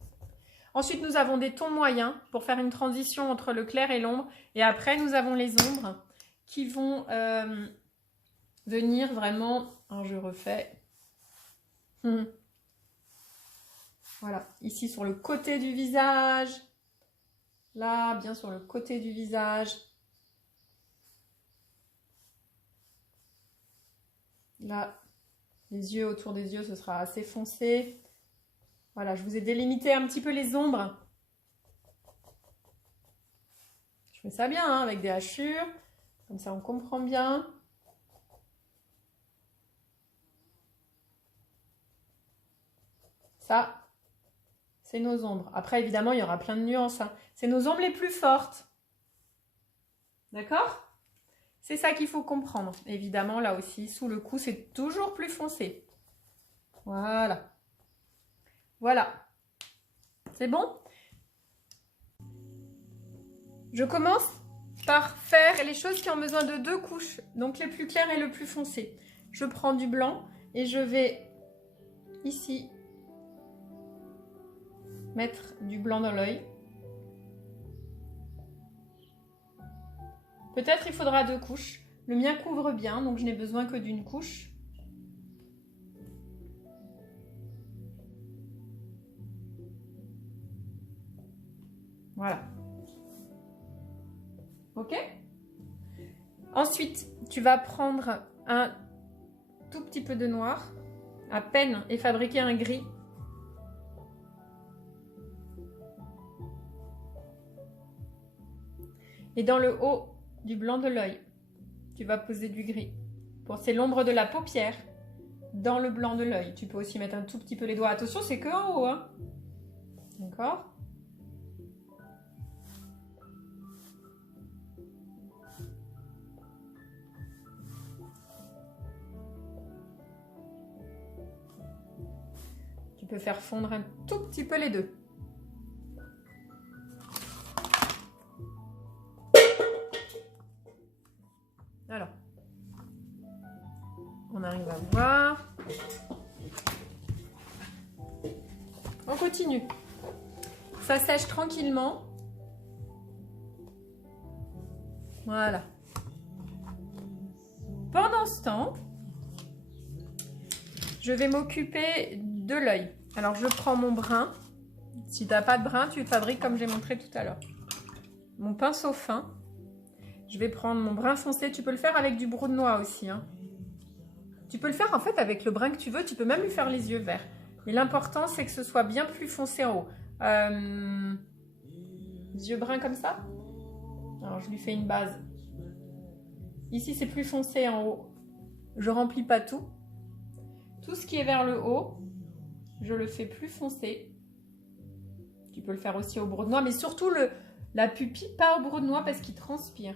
Ensuite, nous avons des tons moyens pour faire une transition entre le clair et l'ombre. Et après, nous avons les ombres qui vont venir vraiment... Alors, je refais. Voilà, ici sur le côté du visage. Là, bien sur le côté du visage. Là, les yeux, autour des yeux, ce sera assez foncé. Voilà, je vous ai délimité un petit peu les ombres. Je fais ça bien, hein, avec des hachures. Comme ça, on comprend bien. Ça, c'est nos ombres. Après, évidemment, il y aura plein de nuances. Hein. C'est nos ombres les plus fortes. D'accord ? C'est ça qu'il faut comprendre. Évidemment, là aussi, sous le cou, c'est toujours plus foncé. Voilà. Voilà. C'est bon? Je commence par faire les choses qui ont besoin de 2 couches. Donc, les plus claires et le plus foncé. Je prends du blanc et je vais ici mettre du blanc dans l'œil. Peut-être il faudra 2 couches. Le mien couvre bien, donc je n'ai besoin que d'une couche. Voilà. Ok? Ensuite, tu vas prendre un tout petit peu de noir, à peine, et fabriquer un gris. Et dans le haut du blanc de l'œil, tu vas poser du gris. Bon, c'est l'ombre de la paupière dans le blanc de l'œil. Tu peux aussi mettre un tout petit peu les doigts. Attention, c'est que en haut. Hein. D'accord ? peux faire fondre un tout petit peu les deux. Alors, on arrive à voir. On continue. Ça sèche tranquillement. Voilà. Pendant ce temps, je vais m'occuper de l'œil. Alors, je prends mon brin. Si tu n'as pas de brin, tu le fabriques comme j'ai montré tout à l'heure. Mon pinceau fin. Je vais prendre mon brin foncé. Tu peux le faire avec du brou de noix aussi, hein. Tu peux le faire en fait avec le brin que tu veux. Tu peux même lui faire les yeux verts. Mais l'important, c'est que ce soit bien plus foncé en haut. Les yeux bruns comme ça. Alors, je lui fais une base. Ici, c'est plus foncé en haut. Je remplis pas tout. Tout ce qui est vers le haut, je le fais plus foncé. Tu peux le faire aussi au brou de noix, mais surtout la pupille, pas au brou de noix parce qu'il transpire.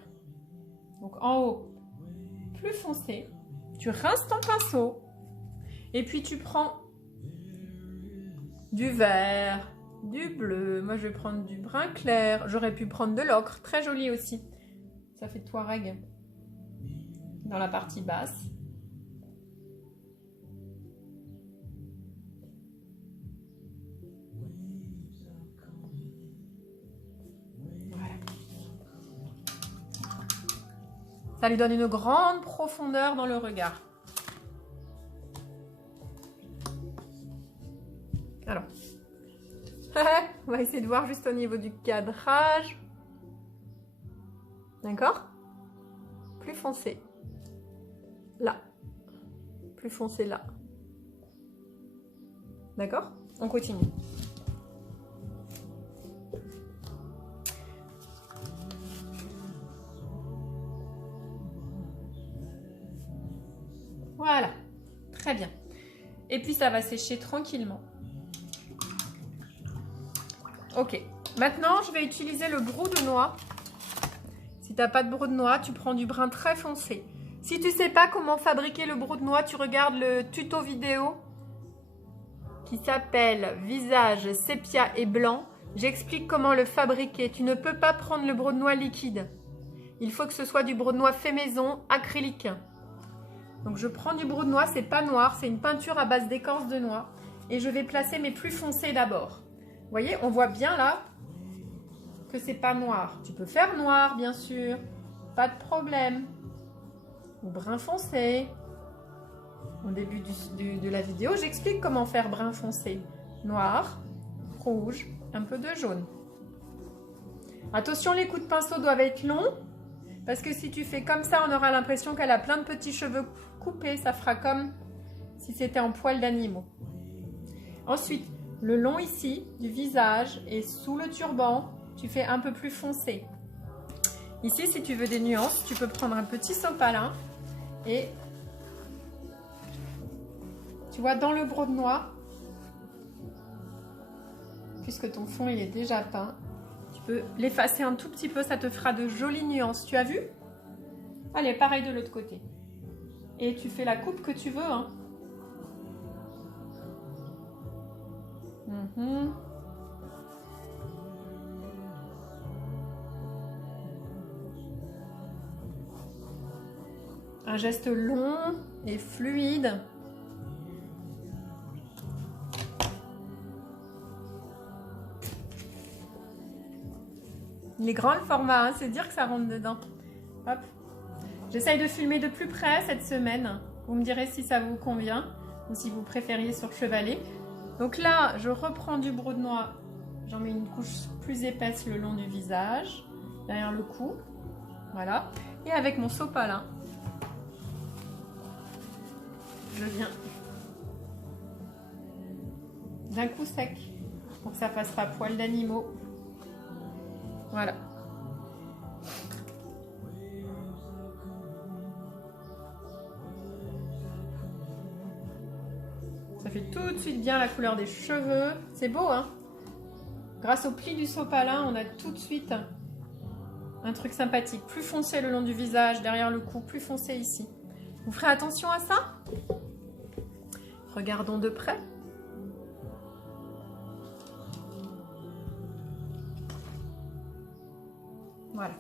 Donc, en haut, plus foncé. Tu rinces ton pinceau. Et puis, tu prends du vert, du bleu. Moi, je vais prendre du brun clair. J'aurais pu prendre de l'ocre. Très joli aussi. Ça fait Touareg dans la partie basse. Voilà. Ça lui donne une grande profondeur dans le regard. Alors, on va essayer de voir juste au niveau du cadrage. D'accord? Plus foncé. Là. Plus foncé là. D'accord? On continue. Voilà. Très bien. Et puis ça va sécher tranquillement. Ok. Maintenant, je vais utiliser le brou de noix. Si tu n'as pas de brou de noix, tu prends du brun très foncé. Si tu ne sais pas comment fabriquer le brou de noix, tu regardes le tuto vidéo qui s'appelle Visage sépia et blanc. J'explique comment le fabriquer. Tu ne peux pas prendre le brou de noix liquide. Il faut que ce soit du brou de noix fait maison, acrylique. Donc je prends du brou de noix, c'est pas noir, c'est une peinture à base d'écorce de noix. Et je vais placer mes plus foncés d'abord. Vous voyez, on voit bien là que c'est pas noir. Tu peux faire noir, bien sûr, pas de problème. Ou brun foncé. Au début de la vidéo, j'explique comment faire brun foncé. Noir, rouge, un peu de jaune. Attention, les coups de pinceau doivent être longs. Parce que si tu fais comme ça, on aura l'impression qu'elle a plein de petits cheveux coupés. Ça fera comme si c'était en poils d'animaux. Ensuite, le long ici du visage et sous le turban, tu fais un peu plus foncé. Ici, si tu veux des nuances, tu peux prendre un petit sopalin et tu vois dans le brou de noix, puisque ton fond il est déjà peint, tu peux l'effacer un tout petit peu, ça te fera de jolies nuances. Tu as vu? Allez, pareil de l'autre côté. Et tu fais la coupe que tu veux, hein. Un geste long et fluide. Il est grand le format, hein, c'est dire que ça rentre dedans. Hop. J'essaye de filmer de plus près cette semaine. Vous me direz si ça vous convient ou si vous préfériez sur chevalet. Donc là, je reprends du brou de noix. J'en mets une couche plus épaisse le long du visage, derrière le cou. Voilà. Et avec mon sopalin, je viens d'un coup sec pour que ça fasse pas poil d'animaux. Voilà. Ça fait tout de suite bien la couleur des cheveux. C'est beau, hein? Grâce au pli du sopalin, on a tout de suite un truc sympathique. Plus foncé le long du visage, derrière le cou, plus foncé ici. Vous ferez attention à ça? Regardons de près. Voilà.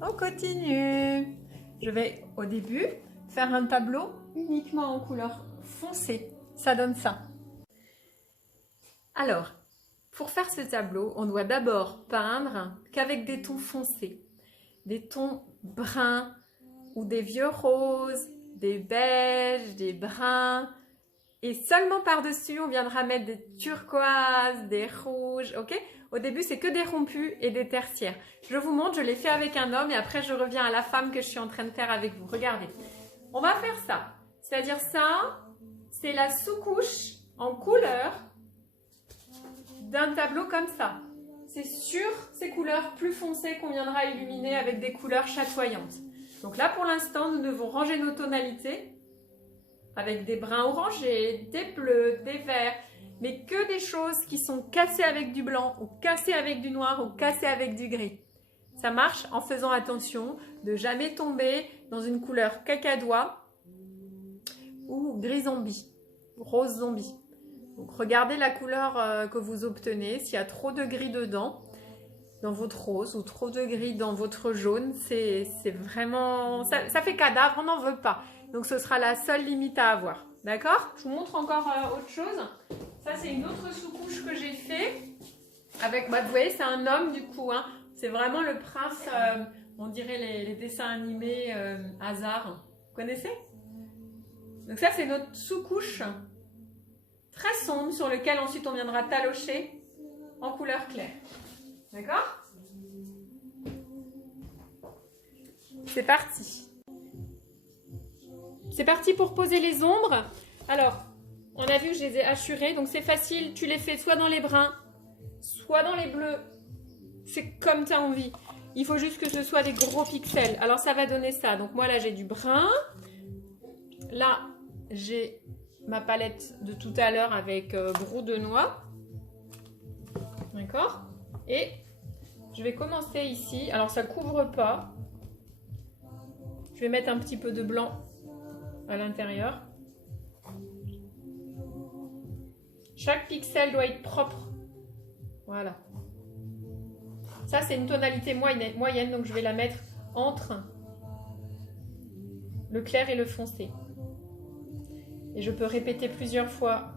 On continue. Je vais au début faire un tableau uniquement en couleur foncée. Ça donne ça. Alors, pour faire ce tableau, on doit d'abord peindre qu'avec des tons foncés. Des tons bruns ou des vieux roses, des beiges, des bruns. Et seulement par-dessus, on viendra mettre des turquoises, des rouges, ok? Au début, c'est que des rompus et des tertiaires. Je vous montre, je l'ai fait avec un homme et après, je reviens à la femme que je suis en train de faire avec vous. Regardez, on va faire ça. C'est-à-dire ça, c'est la sous-couche en couleur d'un tableau comme ça. C'est sur ces couleurs plus foncées qu'on viendra illuminer avec des couleurs chatoyantes. Donc là, pour l'instant, nous devons ranger nos tonalités avec des bruns orangés, des bleus, des verts, mais que des choses qui sont cassées avec du blanc ou cassées avec du noir ou cassées avec du gris. Ça marche en faisant attention de jamais tomber dans une couleur cacadois ou gris zombie, rose zombie. Donc regardez la couleur que vous obtenez. S'il y a trop de gris dedans, dans votre rose ou trop de gris dans votre jaune, c'est vraiment... Ça fait cadavre, on n'en veut pas. Donc ce sera la seule limite à avoir. D'accord? Je vous montre encore autre chose. Ça, c'est une autre sous-couche que j'ai fait. Avec, vous voyez, c'est un homme du coup. Hein. C'est vraiment le prince, on dirait les dessins animés Hazard. Vous connaissez? Donc ça, c'est notre sous-couche très sombre sur lequel ensuite on viendra talocher en couleur claire. D'accord? C'est parti. C'est parti pour poser les ombres. Alors, on a vu que je les ai hachurées, donc c'est facile. Tu les fais soit dans les bruns, soit dans les bleus. C'est comme tu as envie. Il faut juste que ce soit des gros pixels. Alors, ça va donner ça. Donc, moi, là, j'ai du brun. Là, j'ai ma palette de tout à l'heure avec brou de noix. D'accord? Et je vais commencer ici. Alors, ça ne couvre pas. Je vais mettre un petit peu de blanc à l'intérieur. Chaque pixel doit être propre. Voilà. Ça, c'est une tonalité moyenne, donc je vais la mettre entre le clair et le foncé. Et je peux répéter plusieurs fois.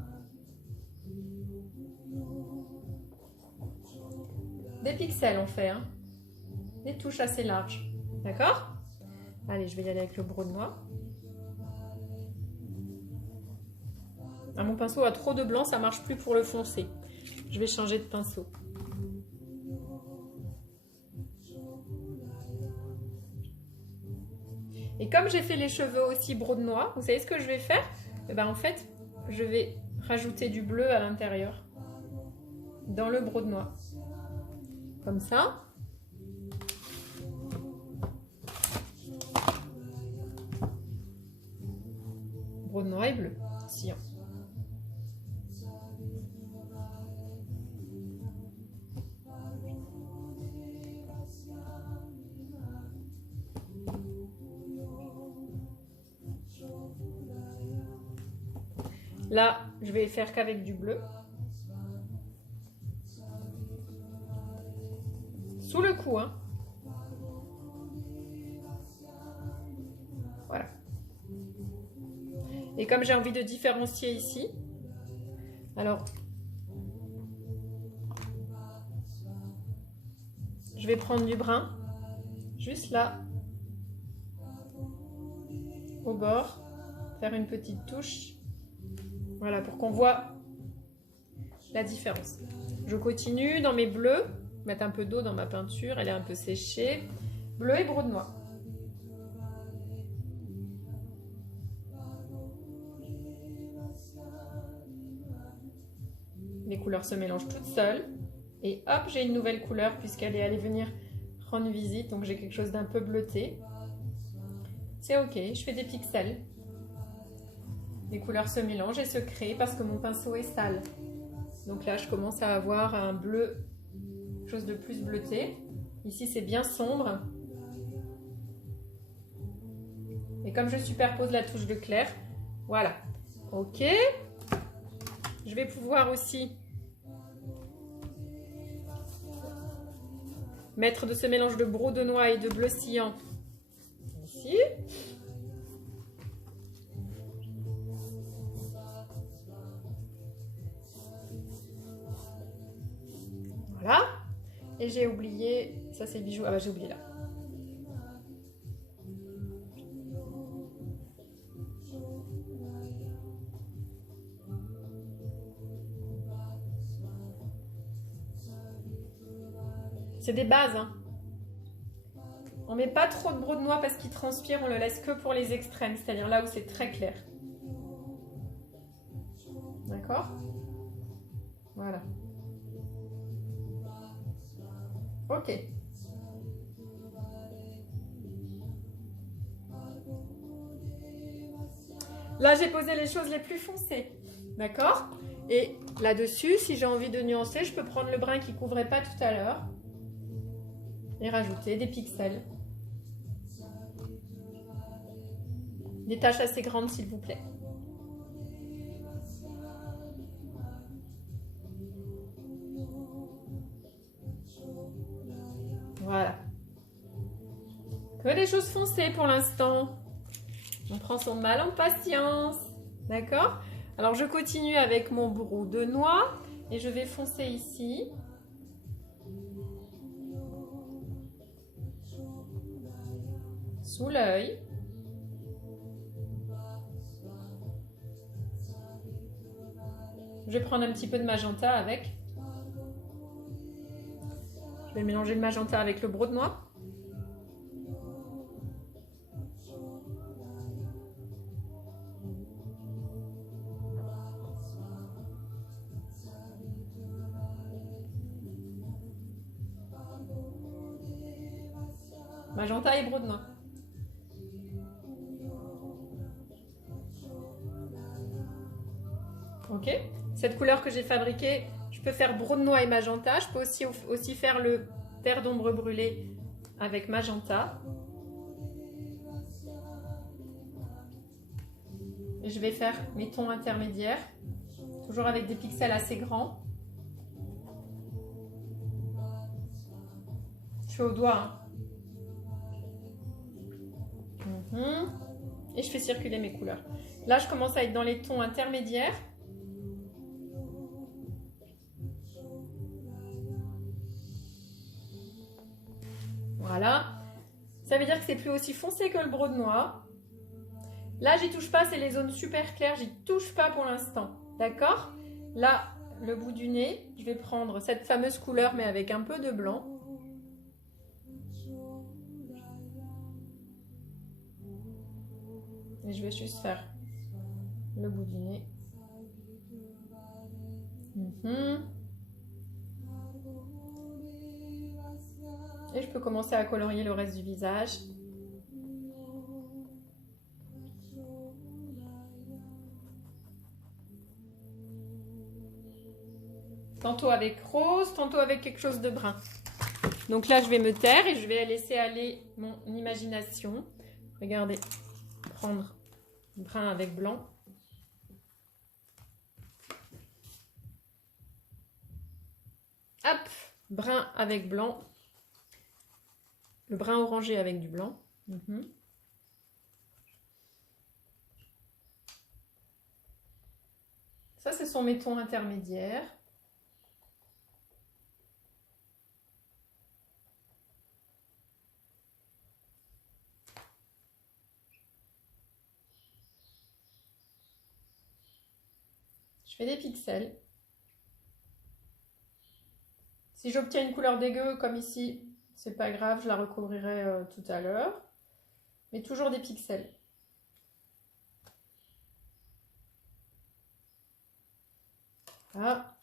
Des pixels, on fait. Hein. Des touches assez larges. D'accord? Allez, je vais y aller avec le brou de noix. Ah, mon pinceau a trop de blanc, ça ne marche plus pour le foncé. Je vais changer de pinceau. Et comme j'ai fait les cheveux aussi brou de noix, vous savez ce que je vais faire? Eh ben, en fait, je vais rajouter du bleu à l'intérieur, dans le brou de noix. Comme ça. Brou de noix et bleu. Cyan. Là, je vais faire qu'avec du bleu. Sous le cou, hein. Voilà. Et comme j'ai envie de différencier ici, alors, je vais prendre du brun, juste là, au bord, faire une petite touche. Voilà, pour qu'on voit la différence. Je continue dans mes bleus, mettre un peu d'eau dans ma peinture, elle est un peu séchée. Bleu et brou de noix. Les couleurs se mélangent toutes seules. Et hop, j'ai une nouvelle couleur puisqu'elle est allée venir rendre visite. Donc j'ai quelque chose d'un peu bleuté. C'est ok, je fais des pixels. Les couleurs se mélangent et se créent parce que mon pinceau est sale. Donc là, je commence à avoir un bleu, quelque chose de plus bleuté. Ici, c'est bien sombre. Et comme je superpose la touche de clair, voilà. Ok. Je vais pouvoir aussi mettre de ce mélange de brou de noix et de bleu cyan ici. Voilà. Et j'ai oublié, ça c'est le bijou, ah bah j'ai oublié là. C'est des bases, hein. On met pas trop de brou de noix parce qu'il transpire, on le laisse que pour les extrêmes, c'est-à-dire là où c'est très clair. D'accord? Voilà. Ok. Là, j'ai posé les choses les plus foncées. D'accord? Et là-dessus, si j'ai envie de nuancer, je peux prendre le brun qui ne couvrait pas tout à l'heure et rajouter des pixels. Des taches assez grandes, s'il vous plaît. Voilà. Que des choses foncées pour l'instant. On prend son mal en patience. D'accord? Alors, je continue avec mon brou de noix et je vais foncer ici. Sous l'œil. Je vais prendre un petit peu de magenta avec. Je vais mélanger le magenta avec le brou de noix. Magenta et brou de noix. Ok. Cette couleur que j'ai fabriquée, je peux faire brou de noix et magenta. Je peux aussi faire le terre d'ombre brûlée avec magenta. Et je vais faire mes tons intermédiaires, toujours avec des pixels assez grands. Je fais au doigt. Hein. Et je fais circuler mes couleurs. Là, je commence à être dans les tons intermédiaires. Voilà. Ça veut dire que c'est plus aussi foncé que le brou de noix. Là, j'y touche pas, c'est les zones super claires, j'y touche pas pour l'instant. D'accord? Là, le bout du nez, je vais prendre cette fameuse couleur, mais avec un peu de blanc. Et je vais juste faire le bout du nez. Et je peux commencer à colorier le reste du visage. Tantôt avec rose, tantôt avec quelque chose de brun. Donc là, je vais me taire et je vais laisser aller mon imagination. Regardez, prendre brun avec blanc. Hop, brun avec blanc. Le brun orangé avec du blanc. Ça, ce sont mes tons intermédiaires. Je fais des pixels. Si j'obtiens une couleur dégueu comme ici, c'est pas grave, je la recouvrirai tout à l'heure. Mais toujours des pixels. Voilà.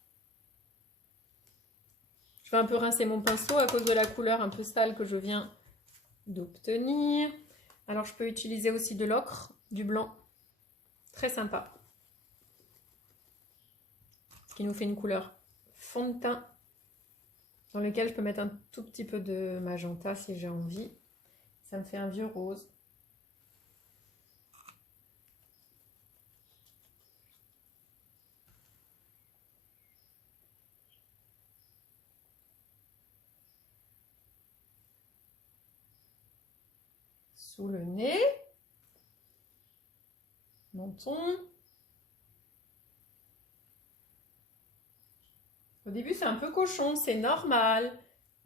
Je vais un peu rincer mon pinceau à cause de la couleur un peu sale que je viens d'obtenir. Alors je peux utiliser aussi de l'ocre, du blanc. Très sympa. Ce qui nous fait une couleur fond de teint dans lequel je peux mettre un tout petit peu de magenta si j'ai envie. Ça me fait un vieux rose. sous le nez, menton. Au début, c'est un peu cochon, c'est normal.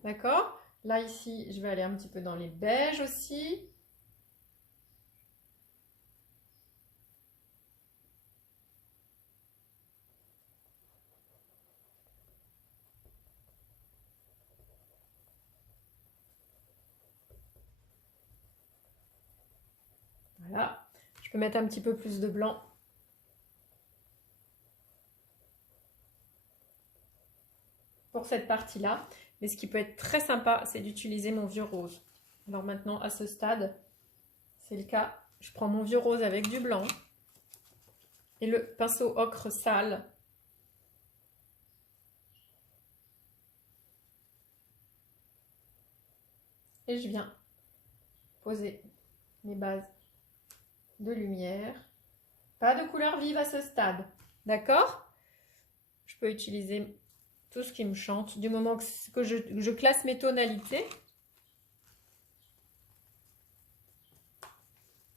D'accord? Là, ici, je vais aller un petit peu dans les beiges aussi. Voilà. Je peux mettre un petit peu plus de blanc. Pour cette partie-là. Mais ce qui peut être très sympa, c'est d'utiliser mon vieux rose. Alors maintenant, à ce stade, c'est le cas. Je prends mon vieux rose avec du blanc et le pinceau ocre sale. Et je viens poser mes bases de lumière. Pas de couleur vive à ce stade. D'accord? Je peux utiliser tout ce qui me chante du moment que je classe mes tonalités.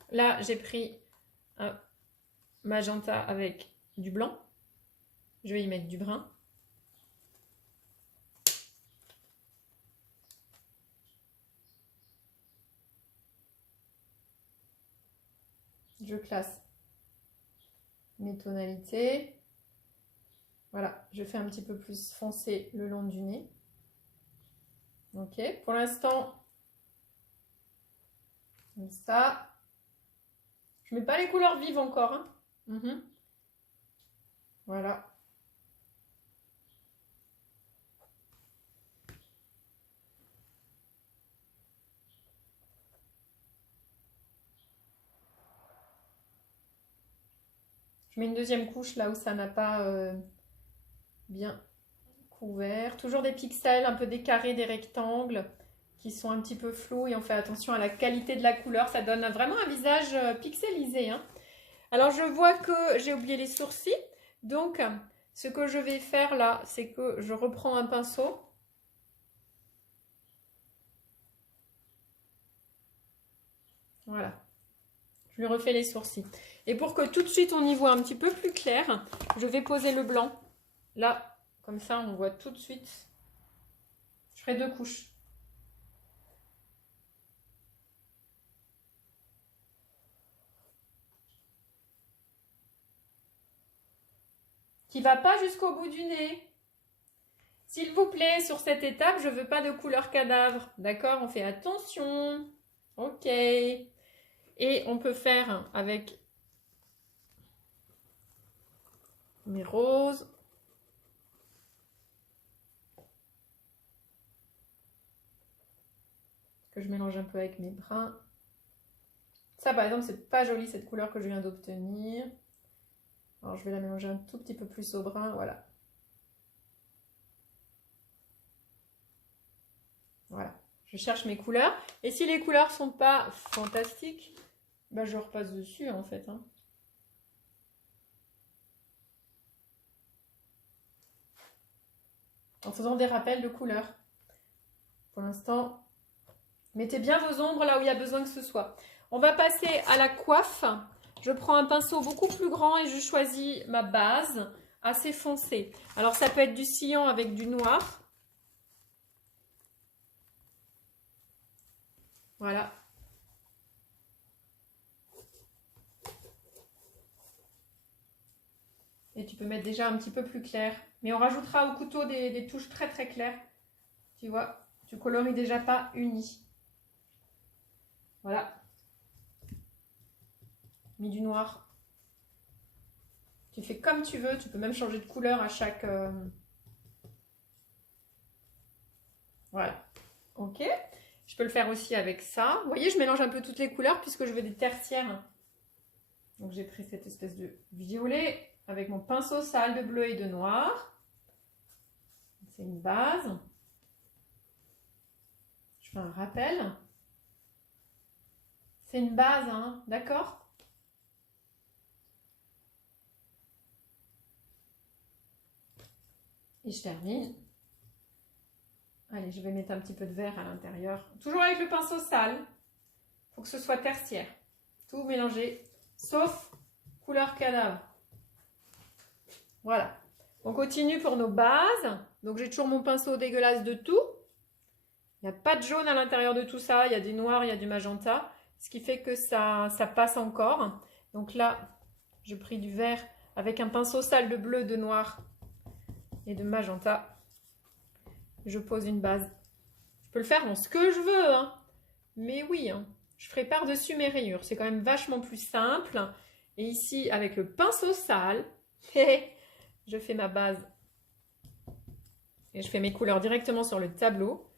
Là, j'ai pris un magenta avec du blanc. Je vais y mettre du brun. Je classe mes tonalités. Voilà, je fais un petit peu plus foncé le long du nez. Ok, pour l'instant, comme ça. Je mets pas les couleurs vives encore. Hein. Voilà. Je mets une deuxième couche là où ça n'a pas bien couvert. Toujours des pixels, un peu des carrés, des rectangles qui sont un petit peu flous et on fait attention à la qualité de la couleur. Ça donne vraiment un visage pixelisé. Hein. Alors je vois que j'ai oublié les sourcils. Donc ce que je vais faire là, c'est que je reprends un pinceau. Voilà. Je lui refais les sourcils. Et pour que tout de suite on y voit un petit peu plus clair, je vais poser le blanc. Là, comme ça on voit tout de suite. Je ferai 2 couches. Qui ne va pas jusqu'au bout du nez. S'il vous plaît, sur cette étape, je ne veux pas de couleur cadavre. D'accord? On fait attention. Ok. Et on peut faire avec mes roses. Que je mélange un peu avec mes bruns. Ça, par exemple, c'est pas joli cette couleur que je viens d'obtenir. Alors, je vais la mélanger un tout petit peu plus au brun. Voilà. Voilà. Je cherche mes couleurs. Et si les couleurs sont pas fantastiques, bah, je repasse dessus, en fait. Hein. En faisant des rappels de couleurs. Pour l'instant, mettez bien vos ombres là où il y a besoin que ce soit. On va passer à la coiffe. Je prends un pinceau beaucoup plus grand et je choisis ma base assez foncée. Alors ça peut être du cyan avec du noir. Voilà. Et tu peux mettre déjà un petit peu plus clair. Mais on rajoutera au couteau des touches très très claires. Tu vois, tu coloris déjà pas uni. Voilà. Mis du noir. Tu fais comme tu veux. Tu peux même changer de couleur à chaque... Voilà. Ok. Je peux le faire aussi avec ça. Vous voyez, je mélange un peu toutes les couleurs puisque je veux des tertiaires. Donc j'ai pris cette espèce de violet avec mon pinceau sale de bleu et de noir. C'est une base. Je fais un rappel. C'est une base, hein, d'accord? Et je termine. Allez, je vais mettre un petit peu de vert à l'intérieur. Toujours avec le pinceau sale. faut que ce soit tertiaire. Tout mélangé, sauf couleur cadavre. Voilà. On continue pour nos bases. Donc j'ai toujours mon pinceau dégueulasse de tout. Il n'y a pas de jaune à l'intérieur de tout ça. Il y a du noir, il y a du magenta. Ce qui fait que ça passe encore. Donc là, j'ai pris du vert avec un pinceau sale de bleu, de noir et de magenta. Je pose une base. Je peux le faire dans ce que je veux, hein. Mais oui, hein, je ferai par-dessus mes rayures. C'est quand même vachement plus simple. Et ici, avec le pinceau sale, je fais ma base. Et je fais mes couleurs directement sur le tableau.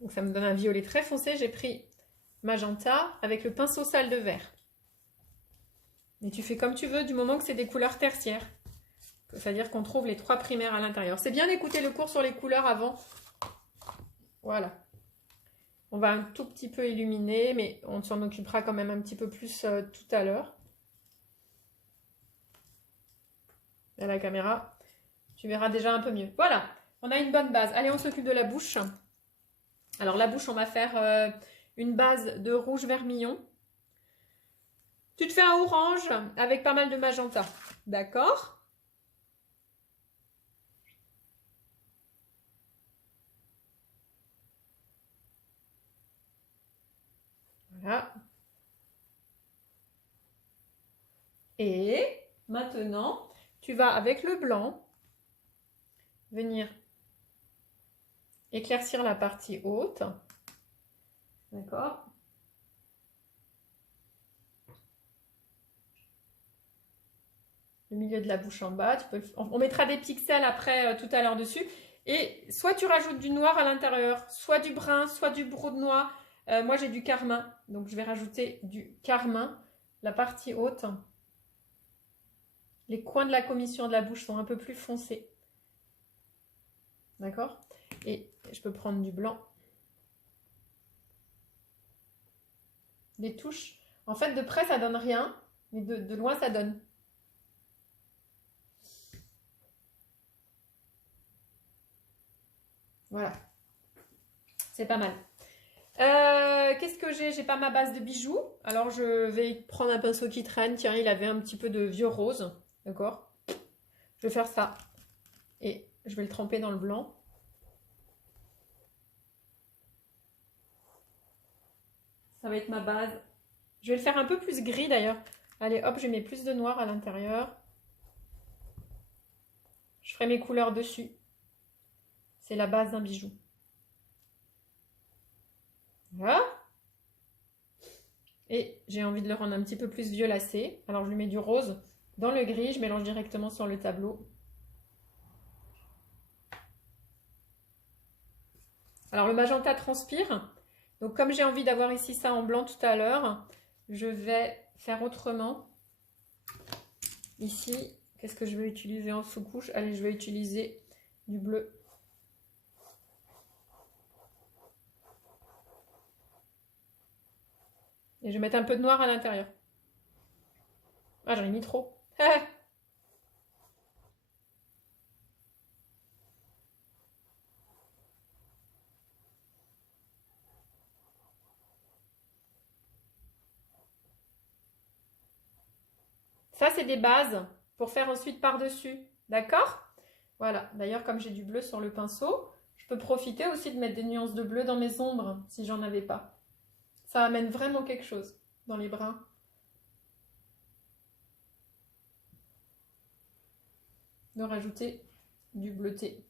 Donc ça me donne un violet très foncé. J'ai pris magenta avec le pinceau sale de vert. Et tu fais comme tu veux du moment que c'est des couleurs tertiaires. C'est-à-dire qu'on trouve les 3 primaires à l'intérieur. C'est bien d'écouter le cours sur les couleurs avant. Voilà. On va un tout petit peu illuminer, mais on s'en occupera quand même un petit peu plus tout à l'heure. À la caméra, tu verras déjà un peu mieux. Voilà, on a une bonne base. Allez, on s'occupe de la bouche. Alors la bouche, on va faire une base de rouge vermillon. Tu te fais un orange avec pas mal de magenta. D'accord ? Voilà. Et maintenant, tu vas avec le blanc venir éclaircir la partie haute. D'accord ? Le milieu de la bouche en bas. On mettra des pixels après tout à l'heure dessus. Et soit tu rajoutes du noir à l'intérieur, soit du brun, soit du brode noir. Moi, j'ai du carmin. Donc, je vais rajouter du carmin. La partie haute. Les coins de la commission de la bouche sont un peu plus foncés. D'accord ? Et je peux prendre du blanc. Des touches. En fait, de près, ça donne rien. Mais de loin, ça donne. Voilà. C'est pas mal. Qu'est-ce que j'ai? J'ai pas ma base de bijoux. Alors, je vais prendre un pinceau qui traîne. Tiens, il avait un petit peu de vieux rose. D'accord? Je vais faire ça. Et je vais le tremper dans le blanc. Ça va être ma base. Je vais le faire un peu plus gris d'ailleurs. Allez, hop, je mets plus de noir à l'intérieur. Je ferai mes couleurs dessus. C'est la base d'un bijou. Voilà. Et j'ai envie de le rendre un petit peu plus violacé. Alors je lui mets du rose dans le gris. Je mélange directement sur le tableau. Alors le magenta transpire. Donc comme j'ai envie d'avoir ici ça en blanc tout à l'heure, je vais faire autrement. Ici, qu'est-ce que je vais utiliser en sous-couche? Allez, je vais utiliser du bleu. Et je vais mettre un peu de noir à l'intérieur. Ah, j'en ai mis trop. Ça, c'est des bases pour faire ensuite par-dessus. D'accord? Voilà. D'ailleurs, comme j'ai du bleu sur le pinceau, je peux profiter aussi de mettre des nuances de bleu dans mes ombres si j'en avais pas. Ça amène vraiment quelque chose dans les bruns. De rajouter du bleuté.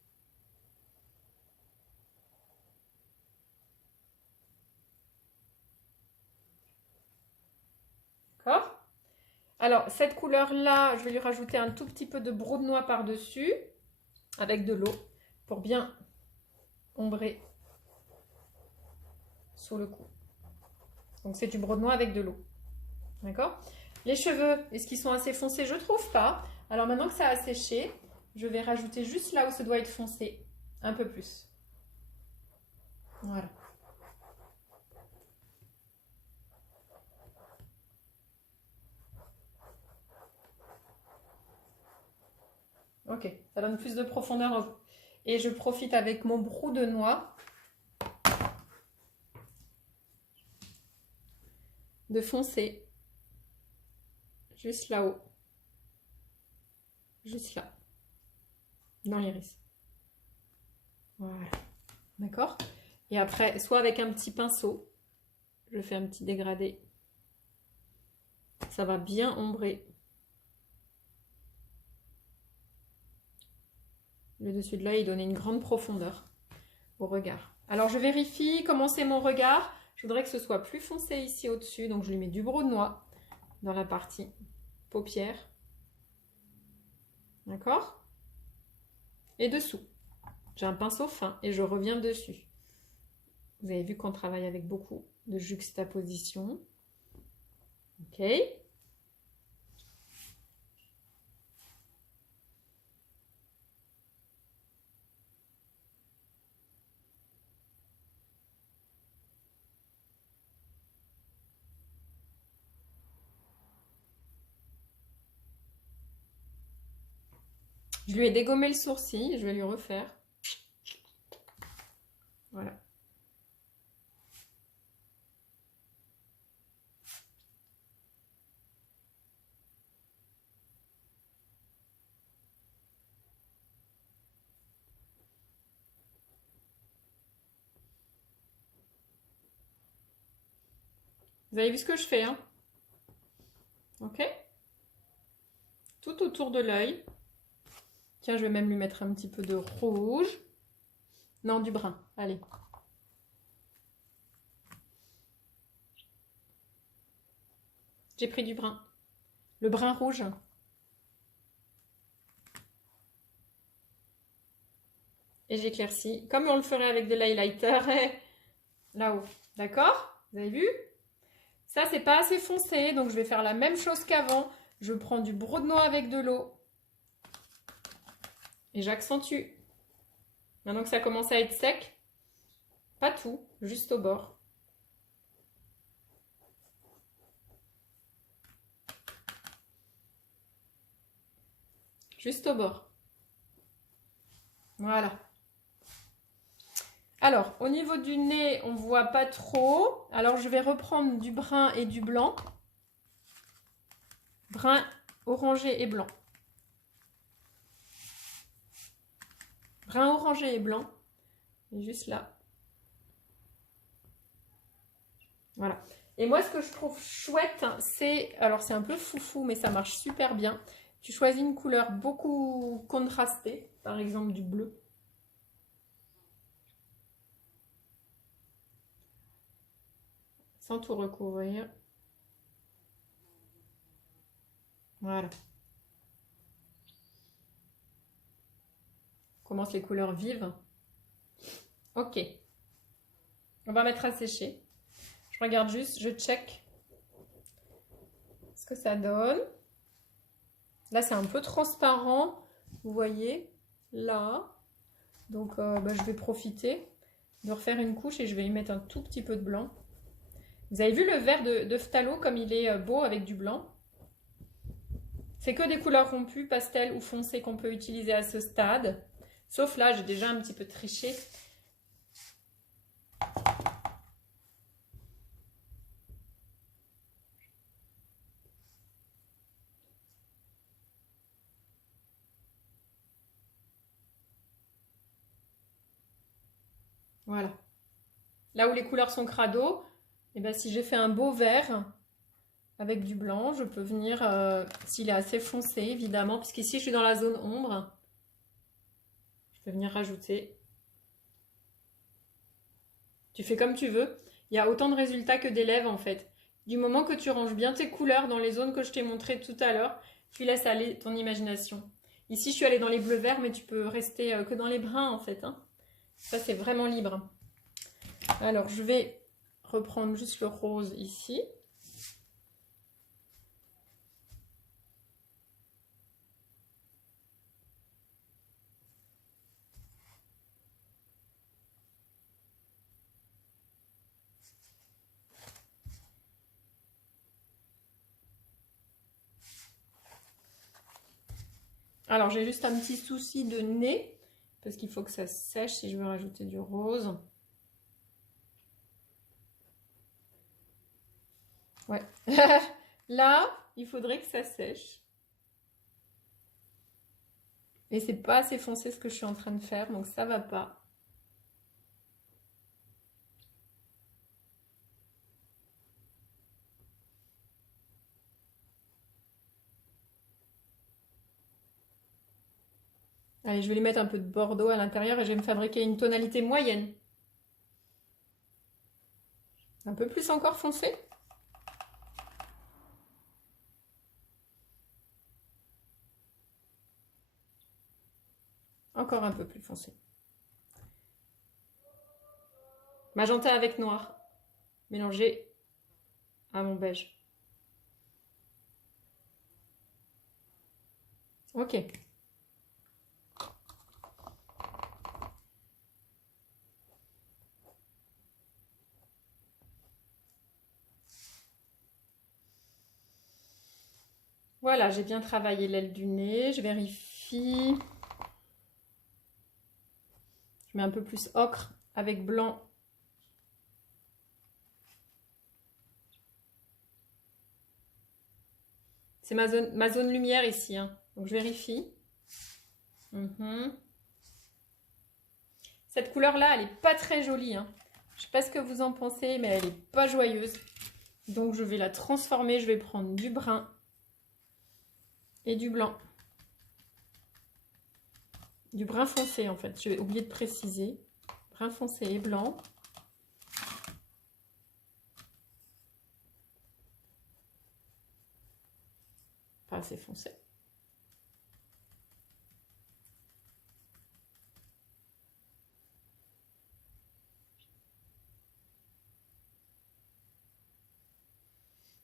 D'accord? Alors, cette couleur-là, je vais lui rajouter un tout petit peu de brode noir par-dessus, avec de l'eau, pour bien ombrer sous le cou. Donc, c'est du brode noir avec de l'eau. D'accord? Les cheveux, est-ce qu'ils sont assez foncés? Je trouve pas. Alors, maintenant que ça a séché, je vais rajouter juste là où ça doit être foncé, un peu plus. Voilà. Ok, ça donne plus de profondeur. Et je profite avec mon brou de noix. de foncer. Juste là-haut. Juste là. Dans l'iris. Voilà. D'accord? Et après, soit avec un petit pinceau, je fais un petit dégradé. Ça va bien ombrer le dessus de l'œil et donner une grande profondeur au regard. Alors je vérifie comment c'est mon regard. Je voudrais que ce soit plus foncé ici au-dessus. Donc je lui mets du broc de noix dans la partie paupières. D'accord? Et dessous. J'ai un pinceau fin et je reviens dessus. Vous avez vu qu'on travaille avec beaucoup de juxtaposition. Ok. Je lui ai dégommé le sourcil, je vais lui refaire. Voilà. Vous avez vu ce que je fais, hein? Ok? Tout autour de l'œil. Tiens, je vais même lui mettre un petit peu de rouge. Non, du brun. Allez. J'ai pris du brun. Le brun rouge. Et j'éclaircis, comme on le ferait avec de l'highlighter, là-haut. D'accord? Vous avez vu? Ça, c'est pas assez foncé, donc je vais faire la même chose qu'avant. Je prends du broc de noix avec de l'eau. Et j'accentue. Maintenant que ça commence à être sec, pas tout, juste au bord. Juste au bord. Voilà. Alors, au niveau du nez, on ne voit pas trop. Alors, je vais reprendre du brun et du blanc. Brun, orangé et blanc. Brun, orangé et blanc. Et juste là. Voilà. Et moi, ce que je trouve chouette, c'est... Alors, c'est un peu foufou, mais ça marche super bien. Tu choisis une couleur beaucoup contrastée. Par exemple, du bleu. Sans tout recouvrir. Voilà. On commence les couleurs vives. Ok. On va mettre à sécher. Je regarde juste, je check ce que ça donne. Là, c'est un peu transparent. Vous voyez, là. Donc, je vais profiter de refaire une couche et je vais y mettre un tout petit peu de blanc. Vous avez vu le vert de phthalo comme il est beau avec du blanc? C'est que des couleurs rompues, pastel ou foncées qu'on peut utiliser à ce stade. Sauf là, j'ai déjà un petit peu triché. Voilà. Là où les couleurs sont crado, et ben si j'ai fait un beau vert avec du blanc, je peux venir, s'il est assez foncé évidemment, puisqu'ici je suis dans la zone ombre, je peux venir rajouter. Tu fais comme tu veux. Il y a autant de résultats que d'élèves en fait. Du moment que tu ranges bien tes couleurs dans les zones que je t'ai montrées tout à l'heure, tu laisses aller ton imagination. Ici, je suis allée dans les bleus verts, mais tu peux rester que dans les bruns en fait, hein. Ça, c'est vraiment libre. Alors, je vais reprendre juste le rose ici. Alors, j'ai juste un petit souci de nez, parce qu'il faut que ça sèche si je veux rajouter du rose. Ouais. Là, il faudrait que ça sèche. Et c'est pas assez foncé ce que je suis en train de faire, donc ça va pas. Allez, je vais lui mettre un peu de bordeaux à l'intérieur et je vais me fabriquer une tonalité moyenne. Un peu plus encore foncé. Encore un peu plus foncé. Magenta avec noir. Mélangé à mon beige. Ok. Voilà, j'ai bien travaillé l'aile du nez. Je vérifie. Je mets un peu plus ocre avec blanc. C'est ma zone lumière ici, hein. Donc je vérifie. Cette couleur-là, elle n'est pas très jolie, hein. Je ne sais pas ce que vous en pensez, mais elle n'est pas joyeuse. Donc je vais la transformer. Je vais prendre du brun et du blanc. Du brun foncé en fait. Je vais oublier de préciser. Brun foncé et blanc. Pas assez foncé.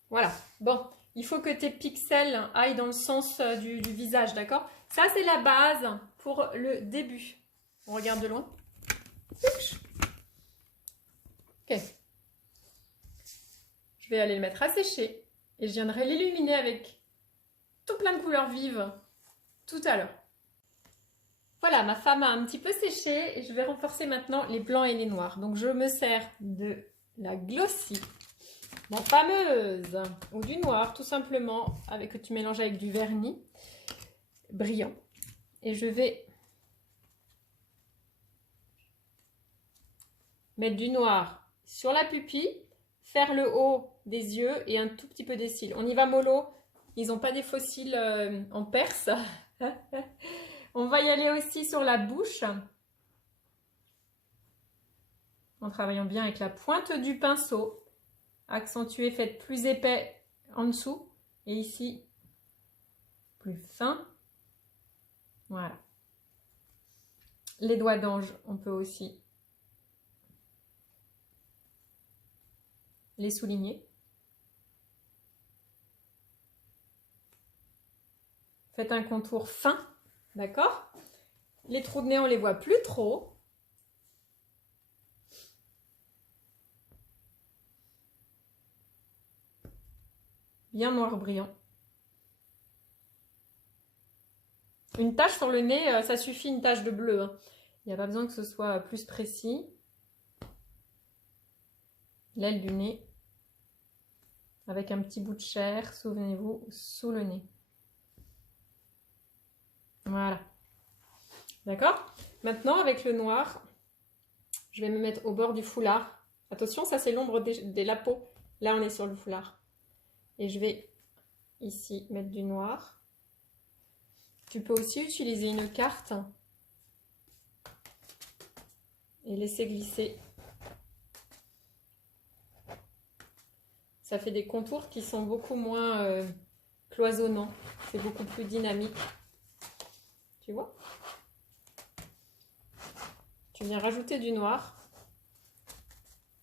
Voilà. Bon, il faut que tes pixels aillent dans le sens du visage, d'accord? Ça, c'est la base pour le début. On regarde de loin. Ok. Je vais aller le mettre à sécher et je viendrai l'illuminer avec tout plein de couleurs vives tout à l'heure. Voilà, ma femme a un petit peu séché et je vais renforcer maintenant les blancs et les noirs. Donc, je me sers de la Glossy, la fameuse, ou du noir tout simplement, que tu mélanges avec du vernis brillant. Et je vais mettre du noir sur la pupille, faire le haut des yeux et un tout petit peu des cils. On y va mollo, ils n'ont pas des faux cils en Perse. On va y aller aussi sur la bouche, en travaillant bien avec la pointe du pinceau, accentué, faites plus épais en dessous, et ici, plus fin. Voilà. Les doigts d'ange, on peut aussi les souligner. Faites un contour fin, d'accord? Les trous de nez, on les voit plus trop. Bien noir brillant. Une tache sur le nez, ça suffit, une tache de bleu, hein. Il n'y a pas besoin que ce soit plus précis. L'aile du nez. Avec un petit bout de chair, souvenez-vous, sous le nez. Voilà. D'accord? Maintenant, avec le noir, je vais me mettre au bord du foulard. Attention, ça c'est l'ombre de la peau. Là, on est sur le foulard. Et je vais ici mettre du noir. Tu peux aussi utiliser une carte et laisser glisser. Ça fait des contours qui sont beaucoup moins cloisonnants. C'est beaucoup plus dynamique. Tu vois? Tu viens rajouter du noir.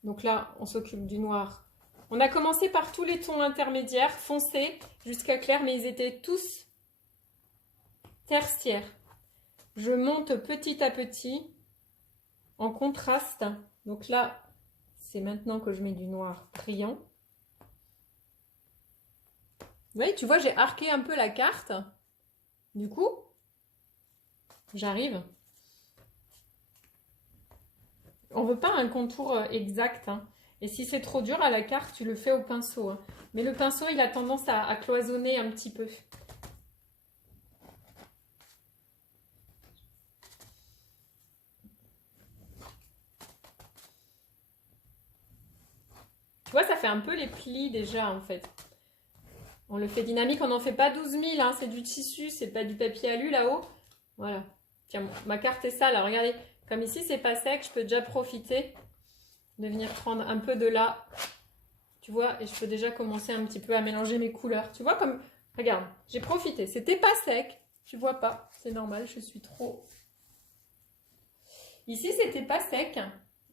Donc là, on s'occupe du noir. On a commencé par tous les tons intermédiaires, foncés jusqu'à clair, mais ils étaient tous tertiaires. Je monte petit à petit en contraste. Donc là, c'est maintenant que je mets du noir brillant. Vous voyez, tu vois, j'ai arqué un peu la carte. Du coup, j'arrive. On ne veut pas un contour exact, hein. Et si c'est trop dur à la carte, tu le fais au pinceau, hein. Mais le pinceau, il a tendance à cloisonner un petit peu. Tu vois, ça fait un peu les plis déjà, en fait. On le fait dynamique, on n'en fait pas 12 000, hein, c'est du tissu, c'est pas du papier alu là-haut. Voilà. Tiens, ma carte est sale, alors regardez, comme ici c'est pas sec, je peux déjà profiter de venir prendre un peu de là, tu vois, et je peux déjà commencer un petit peu à mélanger mes couleurs. Tu vois, comme, regarde, j'ai profité, c'était pas sec, tu vois pas, c'est normal, je suis trop... Ici c'était pas sec,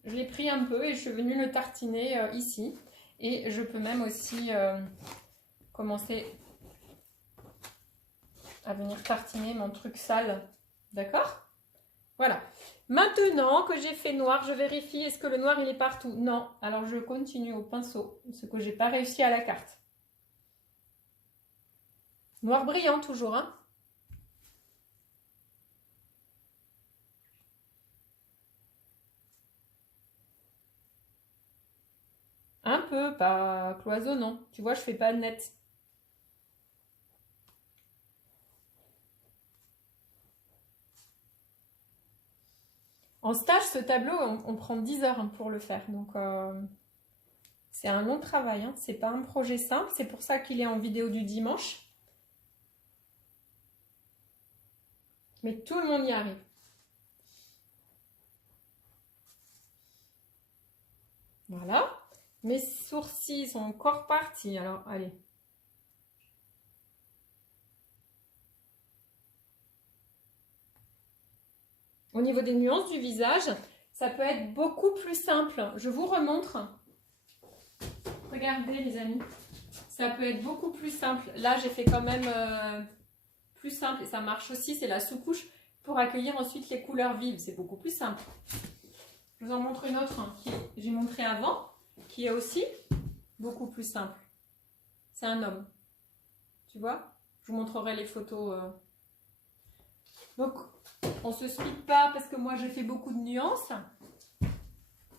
je l'ai pris un peu et je suis venue le tartiner ici. Et je peux même aussi commencer à venir tartiner mon truc sale. D'accord? Voilà. Maintenant que j'ai fait noir, je vérifie est-ce que le noir il est partout. Non. Alors je continue au pinceau, ce que j'ai pas réussi à la carte. Noir brillant toujours, hein? Un peu, pas cloisonnant. Tu vois, je fais pas net. En stage, ce tableau, on prend 10 heures hein, pour le faire. Donc, c'est un long travail. Hein. C'est pas un projet simple. C'est pour ça qu'il est en vidéo du dimanche. Mais tout le monde y arrive. Voilà. Mes sourcils sont encore partis. Alors, allez. Au niveau des nuances du visage, ça peut être beaucoup plus simple. Je vous remontre. Regardez les amis. Ça peut être beaucoup plus simple. Là, j'ai fait quand même plus simple et ça marche aussi. C'est la sous-couche pour accueillir ensuite les couleurs vives. C'est beaucoup plus simple. Je vous en montre une autre hein, que j'ai montré avant, qui est aussi beaucoup plus simple. C'est un homme. Tu vois? Je vous montrerai les photos. Donc, on ne se split pas parce que moi, j'ai fait beaucoup de nuances.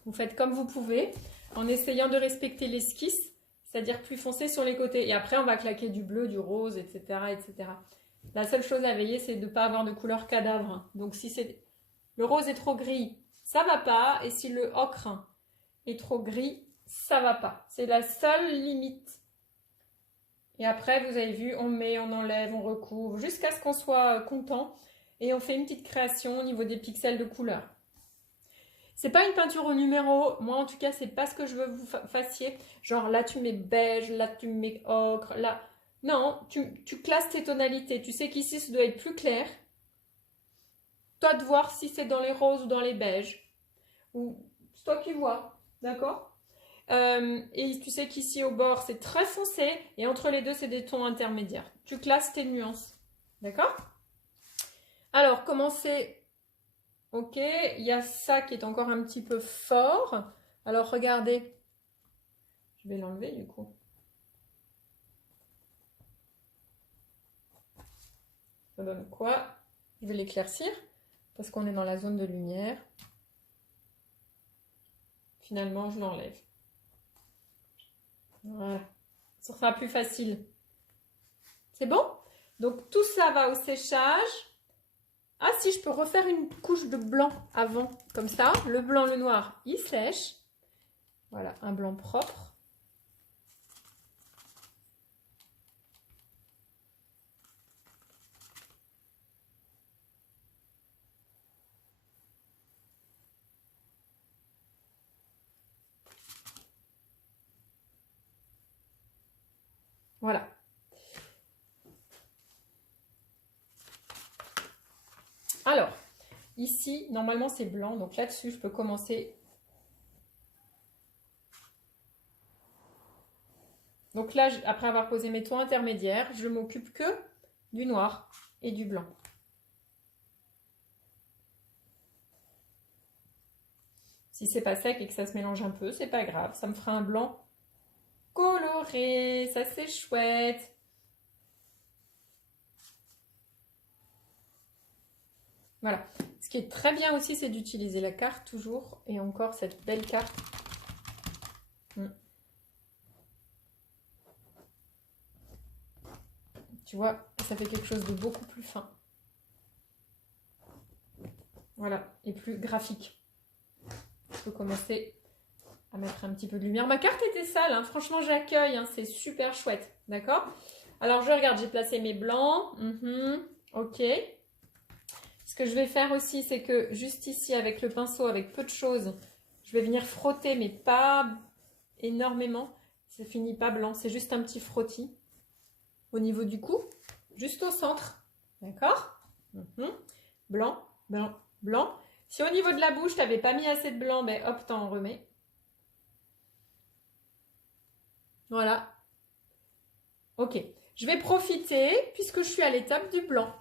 Vous faites comme vous pouvez, en essayant de respecter l'esquisse, c'est-à-dire plus foncé sur les côtés. Et après, on va claquer du bleu, du rose, etc. etc. La seule chose à veiller, c'est de ne pas avoir de couleur cadavre. Donc, si le rose est trop gris, ça ne va pas. Et si le ocre est trop gris, ça ne va pas. C'est la seule limite. Et après, vous avez vu, on met, on enlève, on recouvre, jusqu'à ce qu'on soit content. Et on fait une petite création au niveau des pixels de couleur. C'est pas une peinture au numéro. Moi, en tout cas, c'est pas ce que je veux que vous fassiez. Genre, là, tu mets beige, là, tu mets ocre, là... Non, tu classes tes tonalités. Tu sais qu'ici, ça doit être plus clair. Toi de voir si c'est dans les roses ou dans les beiges. Ou c'est toi qui vois, d'accord? Et tu sais qu'ici, au bord, c'est très foncé. Et entre les deux, c'est des tons intermédiaires. Tu classes tes nuances, d'accord? Alors, commencez... Ok, il y a ça qui est encore un petit peu fort. Alors, regardez. Je vais l'enlever du coup. Ça donne quoi? Je vais l'éclaircir parce qu'on est dans la zone de lumière. Finalement, je l'enlève. Voilà. Ça sera plus facile. C'est bon? Donc, tout ça va au séchage. Ah si, je peux refaire une couche de blanc avant, comme ça. Le blanc, le noir, il sèche. Voilà, un blanc propre. Voilà. Alors, ici, normalement, c'est blanc. Donc là-dessus, je peux commencer. Donc là, après avoir posé mes tons intermédiaires, je m'occupe que du noir et du blanc. Si c'est pas sec et que ça se mélange un peu, c'est pas grave. Ça me fera un blanc coloré. Ça, c'est chouette. Voilà. Ce qui est très bien aussi, c'est d'utiliser la carte toujours. Et encore cette belle carte. Tu vois, ça fait quelque chose de beaucoup plus fin. Voilà, et plus graphique. Je peux commencer à mettre un petit peu de lumière. Ma carte était sale, hein. Franchement, j'accueille, hein. C'est super chouette, d'accord? Alors, je regarde, j'ai placé mes blancs. Ok. Ce que je vais faire aussi, c'est que juste ici, avec le pinceau, avec peu de choses, je vais venir frotter, mais pas énormément. Ça finit pas blanc, c'est juste un petit frottis au niveau du cou, juste au centre. D'accord? Blanc, blanc, blanc. Si au niveau de la bouche, tu n'avais pas mis assez de blanc, ben hop, t'en remets. Voilà. Ok. Je vais profiter, puisque je suis à l'étape du blanc,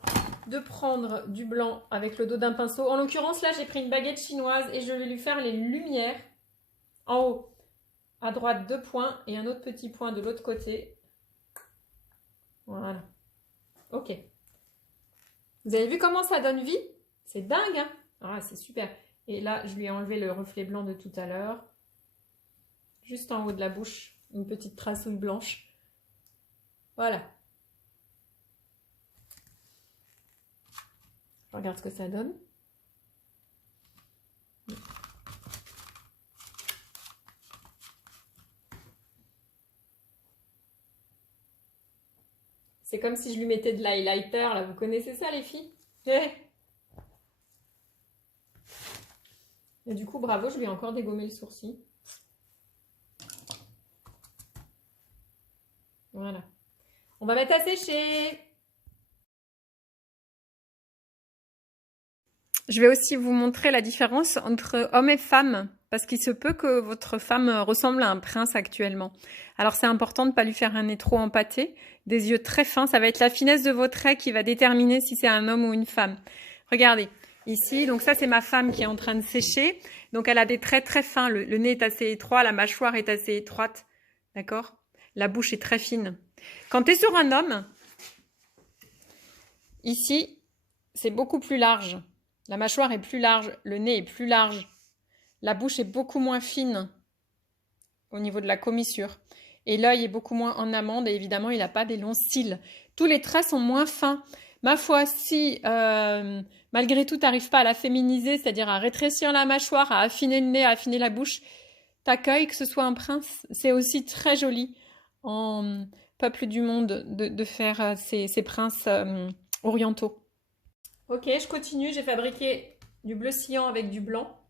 de prendre du blanc avec le dos d'un pinceau. En l'occurrence, là, j'ai pris une baguette chinoise et je vais lui faire les lumières en haut. À droite, 2 points et un autre petit point de l'autre côté. Voilà. Ok. Vous avez vu comment ça donne vie? C'est dingue, hein? Ah, c'est super. Et là, je lui ai enlevé le reflet blanc de tout à l'heure. Juste en haut de la bouche, une petite tracouille blanche. Voilà. Je regarde ce que ça donne. C'est comme si je lui mettais de l'highlighter, là. Vous connaissez ça, les filles? Et du coup, bravo, je lui ai encore dégommé le sourcil. Voilà. On va mettre à sécher. Je vais aussi vous montrer la différence entre homme et femme, parce qu'il se peut que votre femme ressemble à un prince actuellement. Alors c'est important de ne pas lui faire un nez trop empâté, des yeux très fins, ça va être la finesse de vos traits qui va déterminer si c'est un homme ou une femme. Regardez, ici, donc ça c'est ma femme qui est en train de sécher, donc elle a des traits très fins, le nez est assez étroit, la mâchoire est assez étroite, d'accord? La bouche est très fine. Quand tu es sur un homme, ici, c'est beaucoup plus large. La mâchoire est plus large, le nez est plus large. La bouche est beaucoup moins fine au niveau de la commissure. Et l'œil est beaucoup moins en amande et évidemment, il n'a pas des longs cils. Tous les traits sont moins fins. Ma foi, si malgré tout, tu n'arrives pas à la féminiser, c'est-à-dire à rétrécir la mâchoire, à affiner le nez, à affiner la bouche, t'accueilles que ce soit un prince. C'est aussi très joli en peuple du monde de faire ces princes orientaux. Ok, je continue. J'ai fabriqué du bleu cyan avec du blanc.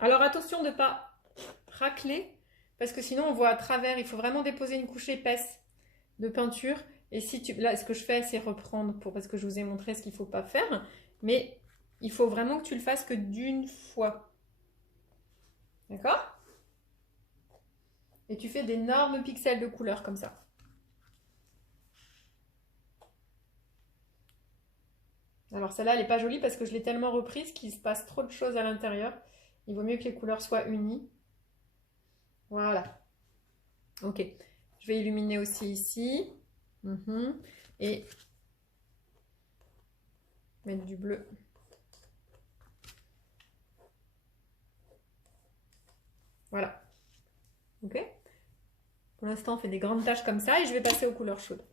Alors attention de ne pas racler, parce que sinon on voit à travers. Il faut vraiment déposer une couche épaisse de peinture. Et si tu... Là, ce que je fais, c'est reprendre parce que je vous ai montré ce qu'il ne faut pas faire. Mais il faut vraiment que tu le fasses que d'une fois. D'accord? Et tu fais d'énormes pixels de couleur comme ça. Alors celle-là, elle n'est pas jolie parce que je l'ai tellement reprise qu'il se passe trop de choses à l'intérieur. Il vaut mieux que les couleurs soient unies. Voilà. Ok. Je vais illuminer aussi ici. Et mettre du bleu. Voilà. Ok. Pour l'instant, on fait des grandes taches comme ça et je vais passer aux couleurs chaudes.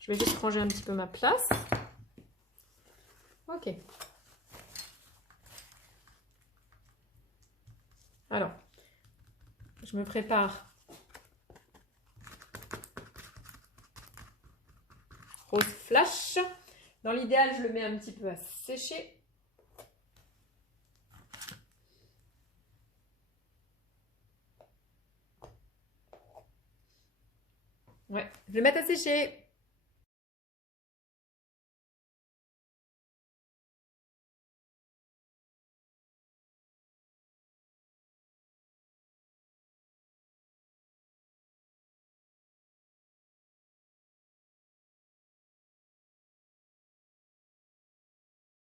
Je vais juste ranger un petit peu ma place. Ok. Alors, je me prépare. Rose flash. Dans l'idéal, je le mets un petit peu à sécher. Ouais, je vais le mettre à sécher.